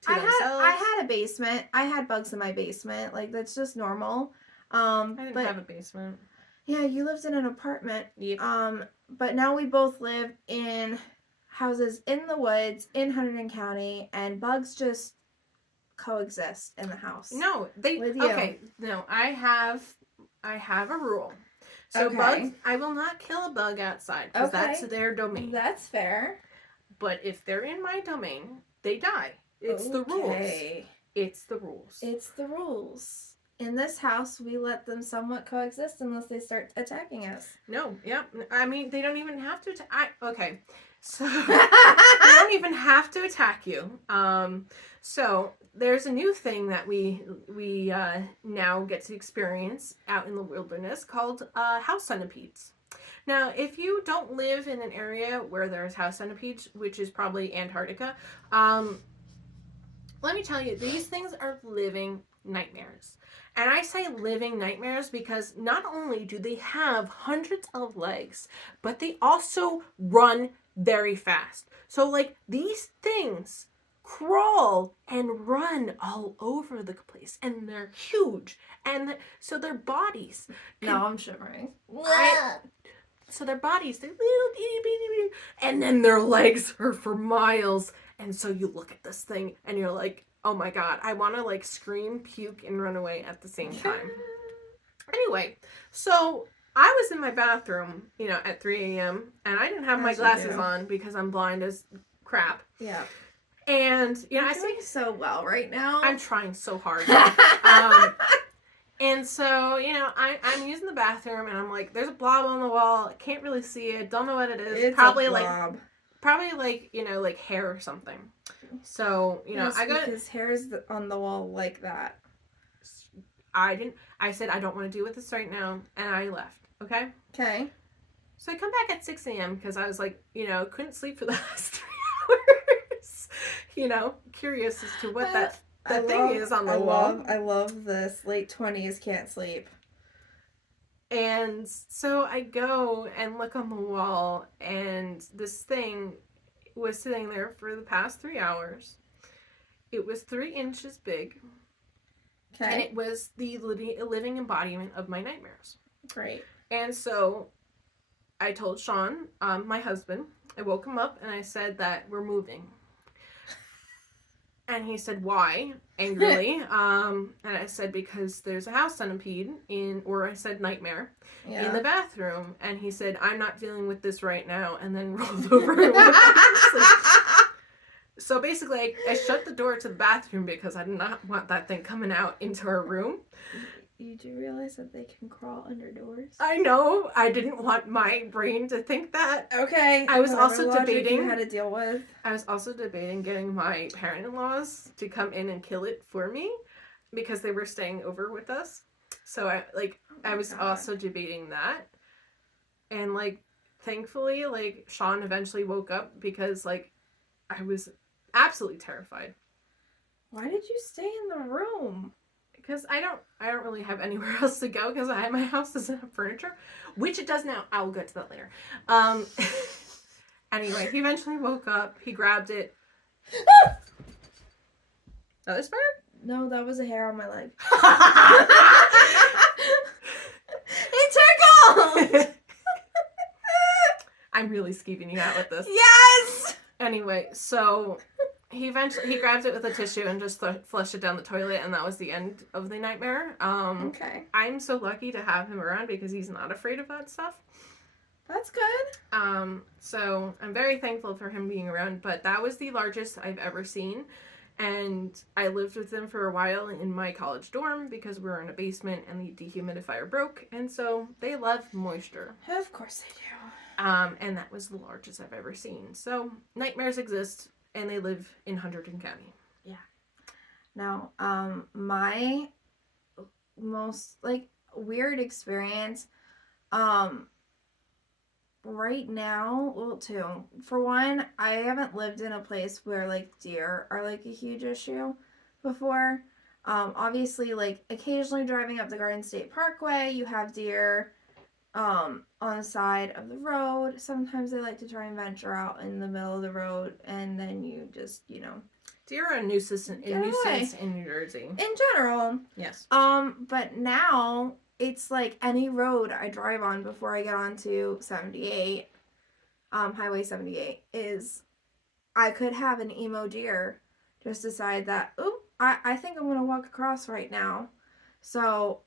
had a basement. I had bugs in my basement. Like that's just normal. I didn't have a basement. Yeah, you lived in an apartment. Yep. But now we both live in houses in the woods in Hunterdon County, and bugs just coexist in the house. No, they with you. Okay. No, I have a rule. So bugs, I will not kill a bug outside because that's their domain. That's fair. But if they're in my domain, they die. It's the rules. It's the rules. It's the rules. In this house, we let them somewhat coexist unless they start attacking us. No, yeah. I mean, they don't even have to okay. So, they don't even have to attack you. So, there's a new thing that we now get to experience out in the wilderness called house centipedes. Now, if you don't live in an area where there's house centipedes, which is probably Antarctica, let me tell you, these things are living nightmares. And I say living nightmares because not only do they have hundreds of legs, but they also run very fast. So like these things crawl and run all over the place, and they're huge. And so their bodies. Now I'm shivering. So their bodies, they're little bitty, and then their legs are for miles. And so you look at this thing and you're like, oh my god, I want to like scream, puke, and run away at the same time. Anyway, so I was in my bathroom, at 3 a.m. and I didn't have my glasses on because I'm blind as crap. Yeah. And, You're doing so well right now. I'm trying so hard. And so, I'm using the bathroom and I'm like, there's a blob on the wall. I can't really see it. Don't know what it is. It's probably a blob. like hair or something. So, yes, because hair is on the wall like that. I said, I don't want to deal with this right now. And I left. Okay? Okay. So I come back at 6 a.m. because I was like, couldn't sleep for the last 3 hours. Curious as to what that thing is on the wall. I love this. Late 20s can't sleep. And so I go and look on the wall, and this thing was sitting there for the past 3 hours. It was 3 inches big. Okay. And it was the living embodiment of my nightmares. Great. And so I told Sean, my husband, I woke him up and I said that we're moving. And he said, why? Angrily. And I said, because there's a house centipede I said nightmare, in the bathroom. And he said, I'm not dealing with this right now. And then rolled over and went back to sleep. So basically, I shut the door to the bathroom because I did not want that thing coming out into our room. You do realize that they can crawl under doors? I know. I didn't want my brain to think that. Okay. I was also debating how to deal with. I was also debating getting my parent-in-laws to come in and kill it for me because they were staying over with us. So I was also debating that. And thankfully, Sean eventually woke up because I was absolutely terrified. Why did you stay in the room? Because I don't really have anywhere else to go because my house doesn't have furniture, which it does now. I will get to that later. Anyway, he eventually woke up. He grabbed it. That was better? No, that was a hair on my leg. It tickled! I'm really skeeving you out with this. Yes! Anyway, so he grabs it with a tissue and just flushed it down the toilet, and that was the end of the nightmare. Okay. I'm so lucky to have him around because he's not afraid of that stuff. That's good. So I'm very thankful for him being around, but that was the largest I've ever seen. And I lived with them for a while in my college dorm because we were in a basement and the dehumidifier broke, and so they love moisture. Of course they do. And that was the largest I've ever seen. So nightmares exist, and they live in Hunterdon County. Yeah. Now, my most like weird experience, right now, well, two. For one, I haven't lived in a place where like deer are like a huge issue before. Obviously, like occasionally driving up the Garden State Parkway, you have deer on the side of the road. Sometimes they like to try and venture out in the middle of the road, and then you just, Deer are a nuisance in New Jersey. In general. Yes. But now it's like any road I drive on before I get onto 78, Highway 78, is I could have an emo deer just decide that, I think I'm going to walk across right now. So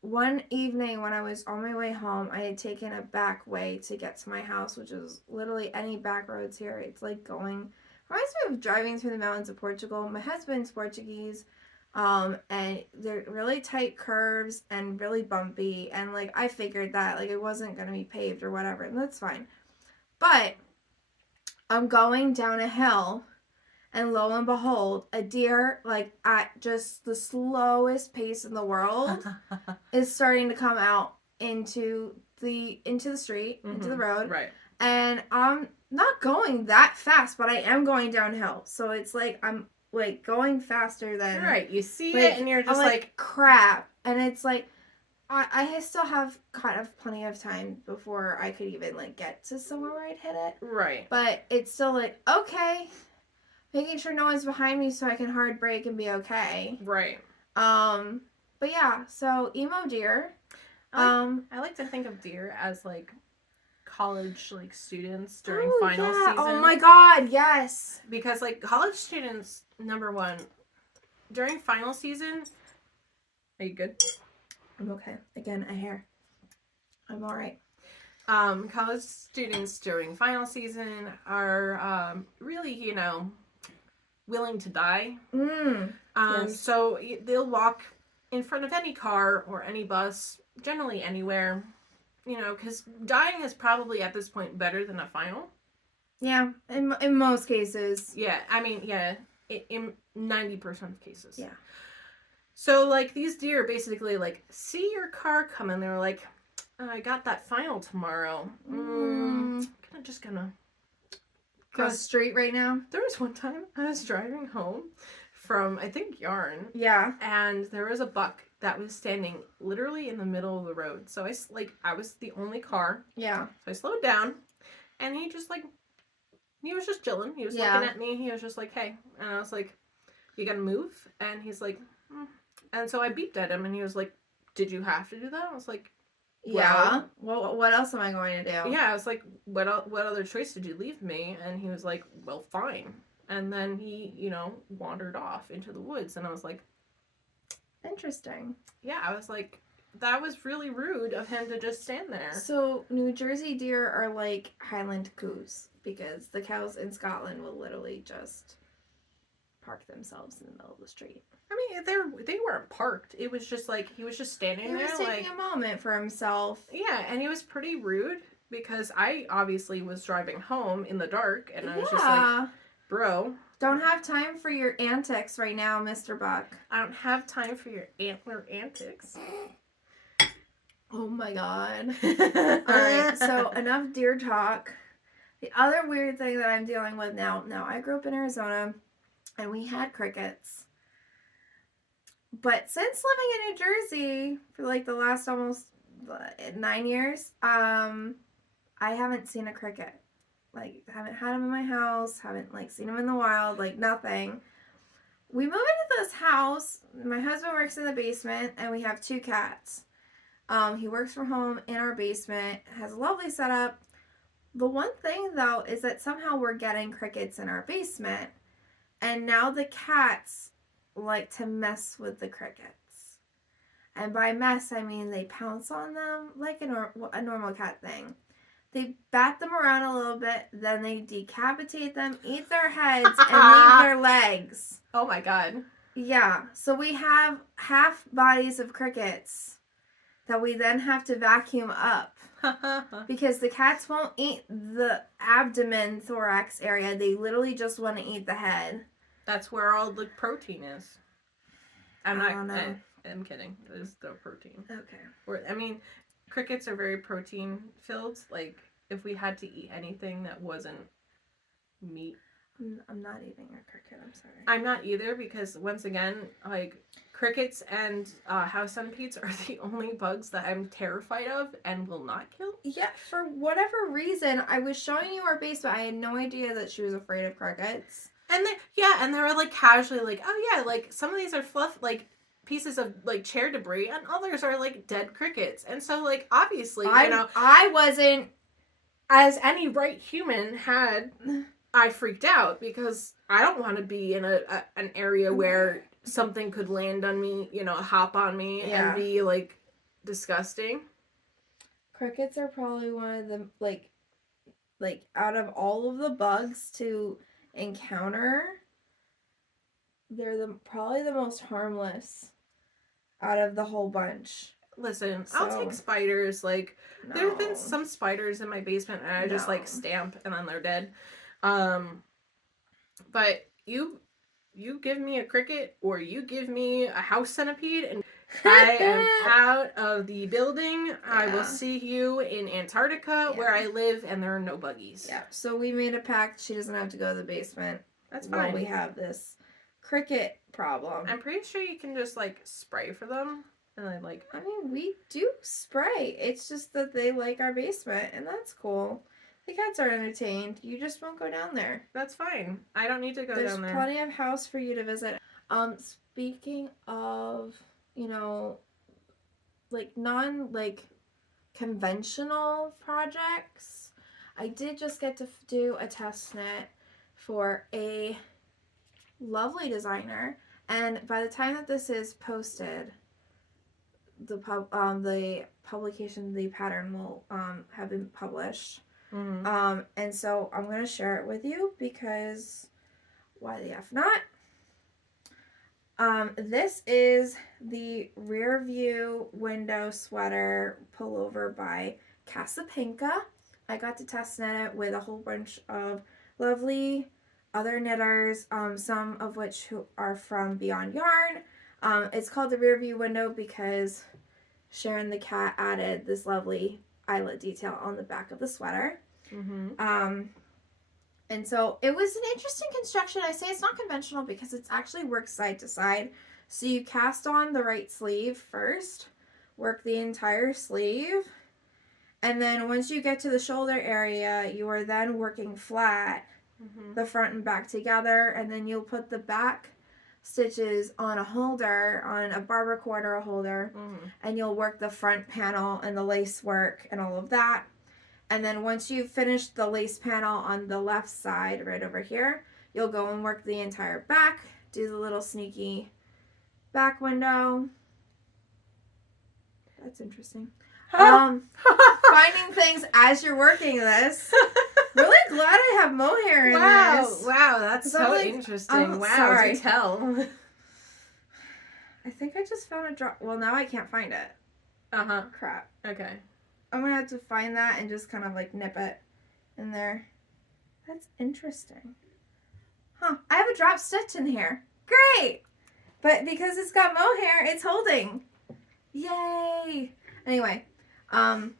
one evening when I was on my way home, I had taken a back way to get to my house, which is literally any back roads here. It's like reminds me of driving through the mountains of Portugal. My husband's Portuguese, and they're really tight curves and really bumpy, and like I figured that like it wasn't going to be paved or whatever, and that's fine. But I'm going down a hill, and lo and behold, a deer, like at just the slowest pace in the world, is starting to come out into the street, into the road. Right. And I'm not going that fast, but I am going downhill. So it's like I'm like going faster than right. You see it, and you're just like crap. And it's like I still have kind of plenty of time before I could even like get to somewhere where I'd hit it. Right. But it's still like, okay. Making sure no one's behind me so I can hard brake and be okay. Right. But yeah, so emo deer. I like to think of deer as like college like students during final season. Oh my god, yes. Because like college students, number one, during final season. Are you good? I'm okay. Again, a hair. I'm alright. College students during final season are really, willing to die. Yes. So they'll walk in front of any car or any bus, generally anywhere, because dying is probably at this point better than a final. Yeah, in most cases. Yeah, I mean, yeah, in 90% of cases. Yeah. So, like, these deer basically, like, see your car coming, they're like, I got that final tomorrow. I'm just gonna go straight right now. There was one time I was driving home from, I think, Yarn. Yeah. And there was a buck that was standing literally in the middle of the road. So I was the only car. Yeah. So I slowed down, and he was just chilling. He was looking at me. He was just like, hey. And I was like, you gotta move? And he's like, And so I beeped at him, and he was like, did you have to do that? I was like, yeah. Well, what else am I going to do? Yeah, I was like, what other choice did you leave me? And he was like, well, fine. And then he, wandered off into the woods, and I was like, interesting. Yeah, I was like, that was really rude of him to just stand there. So New Jersey deer are like Highland coos, because the cows in Scotland will literally just park themselves in the middle of the street. I mean, they weren't parked. It was just like he was just standing there. He was taking a moment for himself. Yeah, and he was pretty rude because I obviously was driving home in the dark, and I was just like, bro. Don't have time for your antics right now, Mr. Buck. I don't have time for your antler antics. Oh my god. Alright, so enough deer talk. The other weird thing that I'm dealing with now, I grew up in Arizona, and we had crickets. But since living in New Jersey for like the last almost 9 years, I haven't seen a cricket. Like, haven't had them in my house, haven't like seen them in the wild, like nothing. We moved into this house. My husband works in the basement, and we have 2 cats. He works from home in our basement, has a lovely setup. The one thing though is that somehow we're getting crickets in our basement, and now the cats like to mess with the crickets. And by mess, I mean they pounce on them like a normal cat thing. They bat them around a little bit, then they decapitate them, eat their heads, and leave their legs. Oh my god. Yeah, so we have half bodies of crickets that we then have to vacuum up because the cats won't eat the abdomen, thorax area. They literally just want to eat the head. That's where all the protein is. I'm kidding. There's no protein. Okay. I mean, crickets are very protein filled. Like, if we had to eat anything that wasn't meat. I'm not eating a cricket, I'm sorry. I'm not either, because once again, like, crickets and house centipedes are the only bugs that I'm terrified of and will not kill. Yeah, for whatever reason, I was showing you our basement. I had no idea that she was afraid of crickets. And they were like casually like, oh yeah, like some of these are fluff, like pieces of like chair debris, and others are like dead crickets. And so like obviously, I wasn't, as any right human had, I freaked out because I don't want to be in an area where something could land on me, hop on me and be like disgusting. Crickets are probably one of the like out of all of the bugs to encounter, they're probably the most harmless out of the whole bunch. Listen, I'll take spiders. Like, there have been some spiders in my basement and I just like stamp and then they're dead. But you give me a cricket or you give me a house centipede and I am out of the building. Yeah. I will see you in Antarctica where I live and there are no buggies. Yeah, so we made a pact. She doesn't have to go to the basement. That's fine. We have this cricket problem. I'm pretty sure you can just like spray for them. And I mean, we do spray. It's just that they like our basement and that's cool. The cats are entertained. You just won't go down there. That's fine. I don't need to go down there. There's plenty of house for you to visit. Speaking of, conventional projects, I did just get to do a test knit for a lovely designer, and by the time that this is posted, the publication, the pattern will have been published. Mm-hmm. And so I'm going to share it with you because why the F not? This is the rear view window sweater pullover by Casapinka. I got to test knit it with a whole bunch of lovely other knitters, some of which are from Beyond Yarn. It's called the rear view window because Sharon the cat added this lovely eyelet detail on the back of the sweater. Mm-hmm. And so it was an interesting construction. I say it's not conventional because it's actually worked side to side. So you cast on the right sleeve first, work the entire sleeve, and then once you get to the shoulder area, you are then working flat, the front and back together, and then you'll put the back stitches on a holder, on a barber cord or a holder, and you'll work the front panel and the lace work and all of that. And then once you've finished the lace panel on the left side, right over here, you'll go and work the entire back, do the little sneaky back window. That's interesting. Finding things as you're working this. Really glad I have mohair in this. Wow, that's so interesting. Wow, sorry. to tell. I think I just found a drop. Well, now I can't find it. Crap. Okay. I'm going to have to find that and just kind of like nip it in there. That's interesting. I have a drop stitch in here. Great! But because it's got mohair, it's holding. Yay! Anyway, did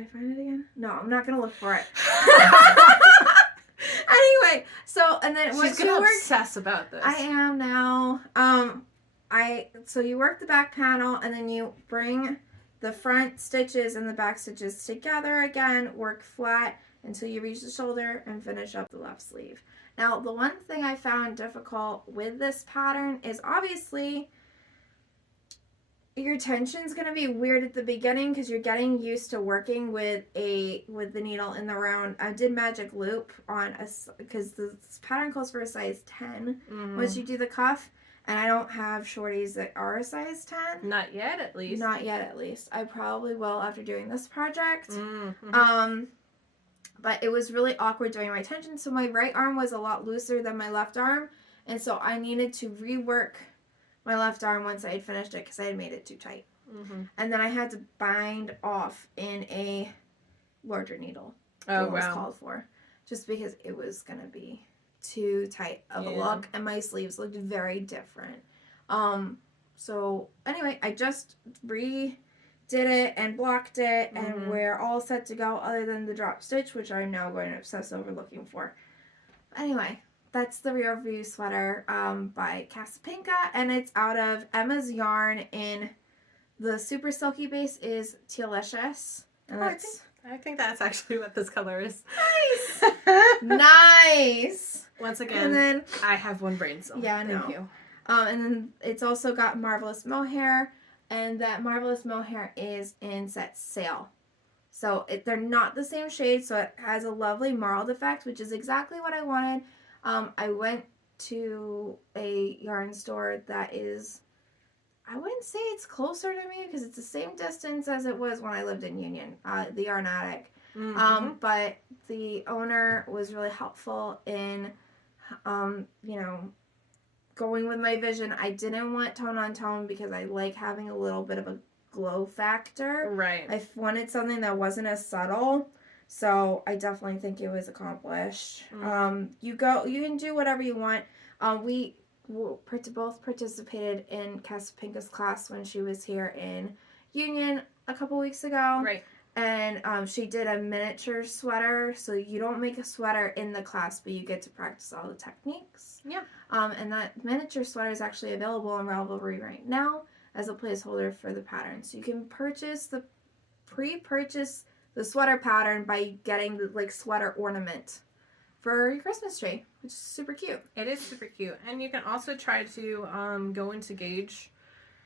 I find it again? No, I'm not going to look for it. Anyway, so, and then once you obsess about this. I am now. So you work the back panel and then you bring the front stitches and the back stitches together again, work flat until you reach the shoulder and finish up the left sleeve. Now, the one thing I found difficult with this pattern is obviously your tension's going to be weird at the beginning because you're getting used to working with the needle in the round. I did magic loop on because the pattern calls for a size 10 once you do the cuff, and I don't have shorties that are a size 10. Not yet, at least. Not yet, at least. I probably will after doing this project. But it was really awkward doing my tension, so my right arm was a lot looser than my left arm, and so I needed to rework my left arm once I had finished it because I had made it too tight. And then I had to bind off in a larger needle than was called for, just because it was going to be too tight of a look, and my sleeves looked very different. So anyway, I just redid it and blocked it, and we're all set to go other than the drop stitch, which I'm now going to obsess over looking for. Anyway, that's the Real View sweater by Casapinka, and it's out of Emma's yarn. In the super silky base is Tealicious, and I think that's actually what this color is. Nice. Nice. Once again, and then I have one brain cell. Yeah, thank you. And then it's also got Marvelous Mohair, and that Marvelous Mohair is in set Sail. So they're not the same shade, so it has a lovely marled effect, which is exactly what I wanted. I went to a yarn store that is, I wouldn't say it's closer to me because it's the same distance as it was when I lived in Union, the Yarn Attic. But the owner was really helpful in, going with my vision. I didn't want tone on tone because I like having a little bit of a glow factor. Right. I wanted something that wasn't as subtle. So I definitely think it was accomplished. You can do whatever you want. We both participated in Casapinka's class when she was here in Union a couple weeks ago. Right. And she did a miniature sweater, so you don't make a sweater in the class, but you get to practice all the techniques. Yeah. And that miniature sweater is actually available on Ravelry right now as a placeholder for the pattern. So you can pre-purchase the sweater pattern by getting the sweater ornament for your Christmas tree, which is super cute. It is super cute. And you can also try to go into Gauge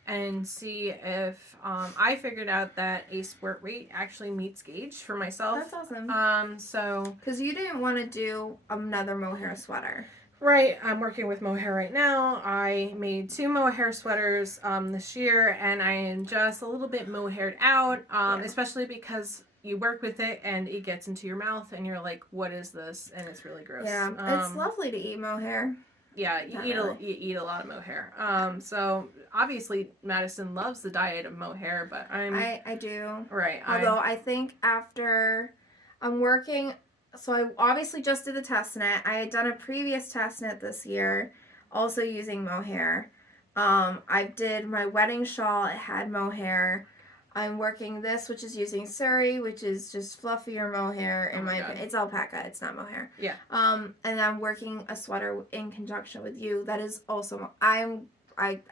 and see if I figured out that a sport weight actually meets Gauge for myself. That's awesome. So because you didn't want to do another mohair sweater. Right, I'm working with mohair right now. I made 2 mohair sweaters this year, and I am just a little bit mohaired out, especially because you work with it and it gets into your mouth and you're like, what is this? And it's really gross. Yeah, it's lovely to eat mohair. Yeah, you eat a lot of mohair. So obviously Madison loves the diet of mohair, but I do. Right. Although I think after I'm working, so I obviously just did the test knit. I had done a previous test knit this year, also using mohair. I did my wedding shawl. It had mohair. I'm working this, which is using Surrey, which is just fluffier mohair in my opinion. It's alpaca, it's not mohair. Yeah. And I'm working a sweater in conjunction with you that is also I'm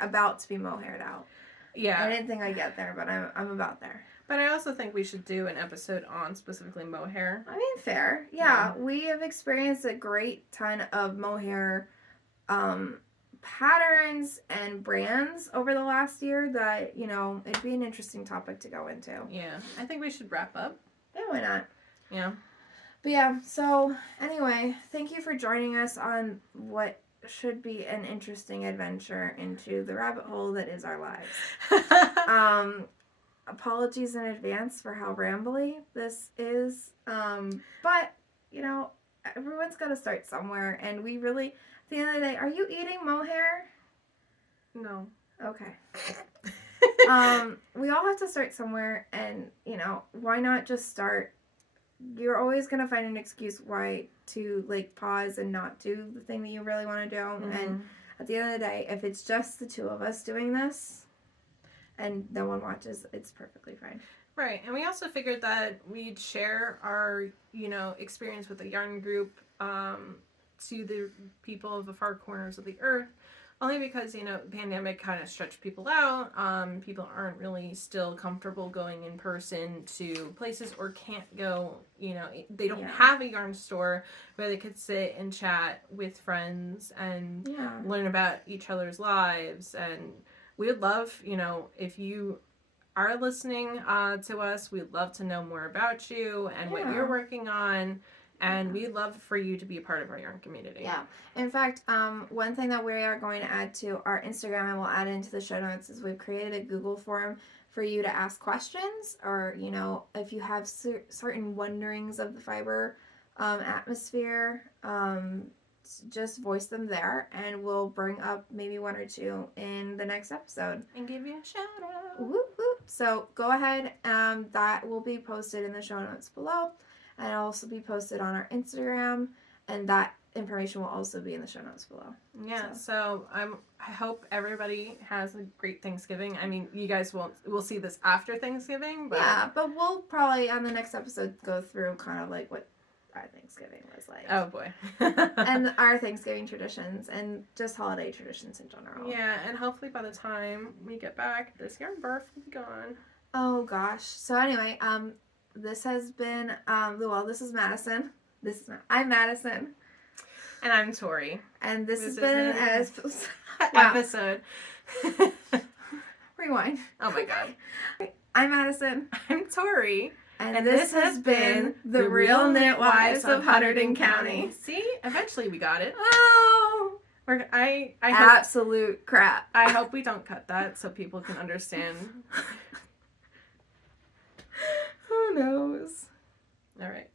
about to be mohaired out. Yeah. I didn't think I'd get there, but I'm about there. But I also think we should do an episode on specifically mohair. I mean, fair. Yeah. We have experienced a great ton of mohair patterns and brands over the last year that, it'd be an interesting topic to go into. Yeah. I think we should wrap up. Yeah, why not? Yeah. But yeah, so anyway, thank you for joining us on what should be an interesting adventure into the rabbit hole that is our lives. Apologies in advance for how rambly this is. But, everyone's got to start somewhere. And we really, at the end of the day, are you eating mohair? No. Okay. We all have to start somewhere. And, why not just start? You're always going to find an excuse why to, pause and not do the thing that you really want to do. Mm-hmm. And at the end of the day, if it's just the two of us doing this, and no one watches, it's perfectly fine. Right. And we also figured that we'd share our, experience with the yarn group to the people of the far corners of the earth. Only because, the pandemic kind of stretched people out. People aren't really still comfortable going in person to places or can't go, they don't have a yarn store where they could sit and chat with friends and learn about each other's lives and we would love, if you are listening to us, we'd love to know more about you and what you're working on. And we'd love for you to be a part of our yarn community. Yeah. In fact, one thing that we are going to add to our Instagram and we'll add into the show notes is we've created a Google form for you to ask questions, or, if you have certain wonderings of the fiber atmosphere, just voice them there and we'll bring up maybe one or two in the next episode. And give you a shout out. Whoop, whoop. So go ahead. That will be posted in the show notes below. And it'll also be posted on our Instagram, and that information will also be in the show notes below. Yeah, so I hope everybody has a great Thanksgiving. I mean, you guys will see this after Thanksgiving, but... Yeah, but we'll probably, on the next episode, go through kind of like what our Thanksgiving was like. Oh, boy. And our Thanksgiving traditions, and just holiday traditions in general. Yeah, and hopefully by the time we get back, this yarn barf will be gone. Oh, gosh. So anyway, this has been, this is Madison. I'm Madison. And I'm Tori. And this has been episode. Rewind. Oh my god. I'm Madison. I'm Tori. And this has been the Real Knitwives of Hunterdon County. See? Eventually we got it. Oh! I Absolute crap. I hope we don't cut that so people can understand. Who knows? All right.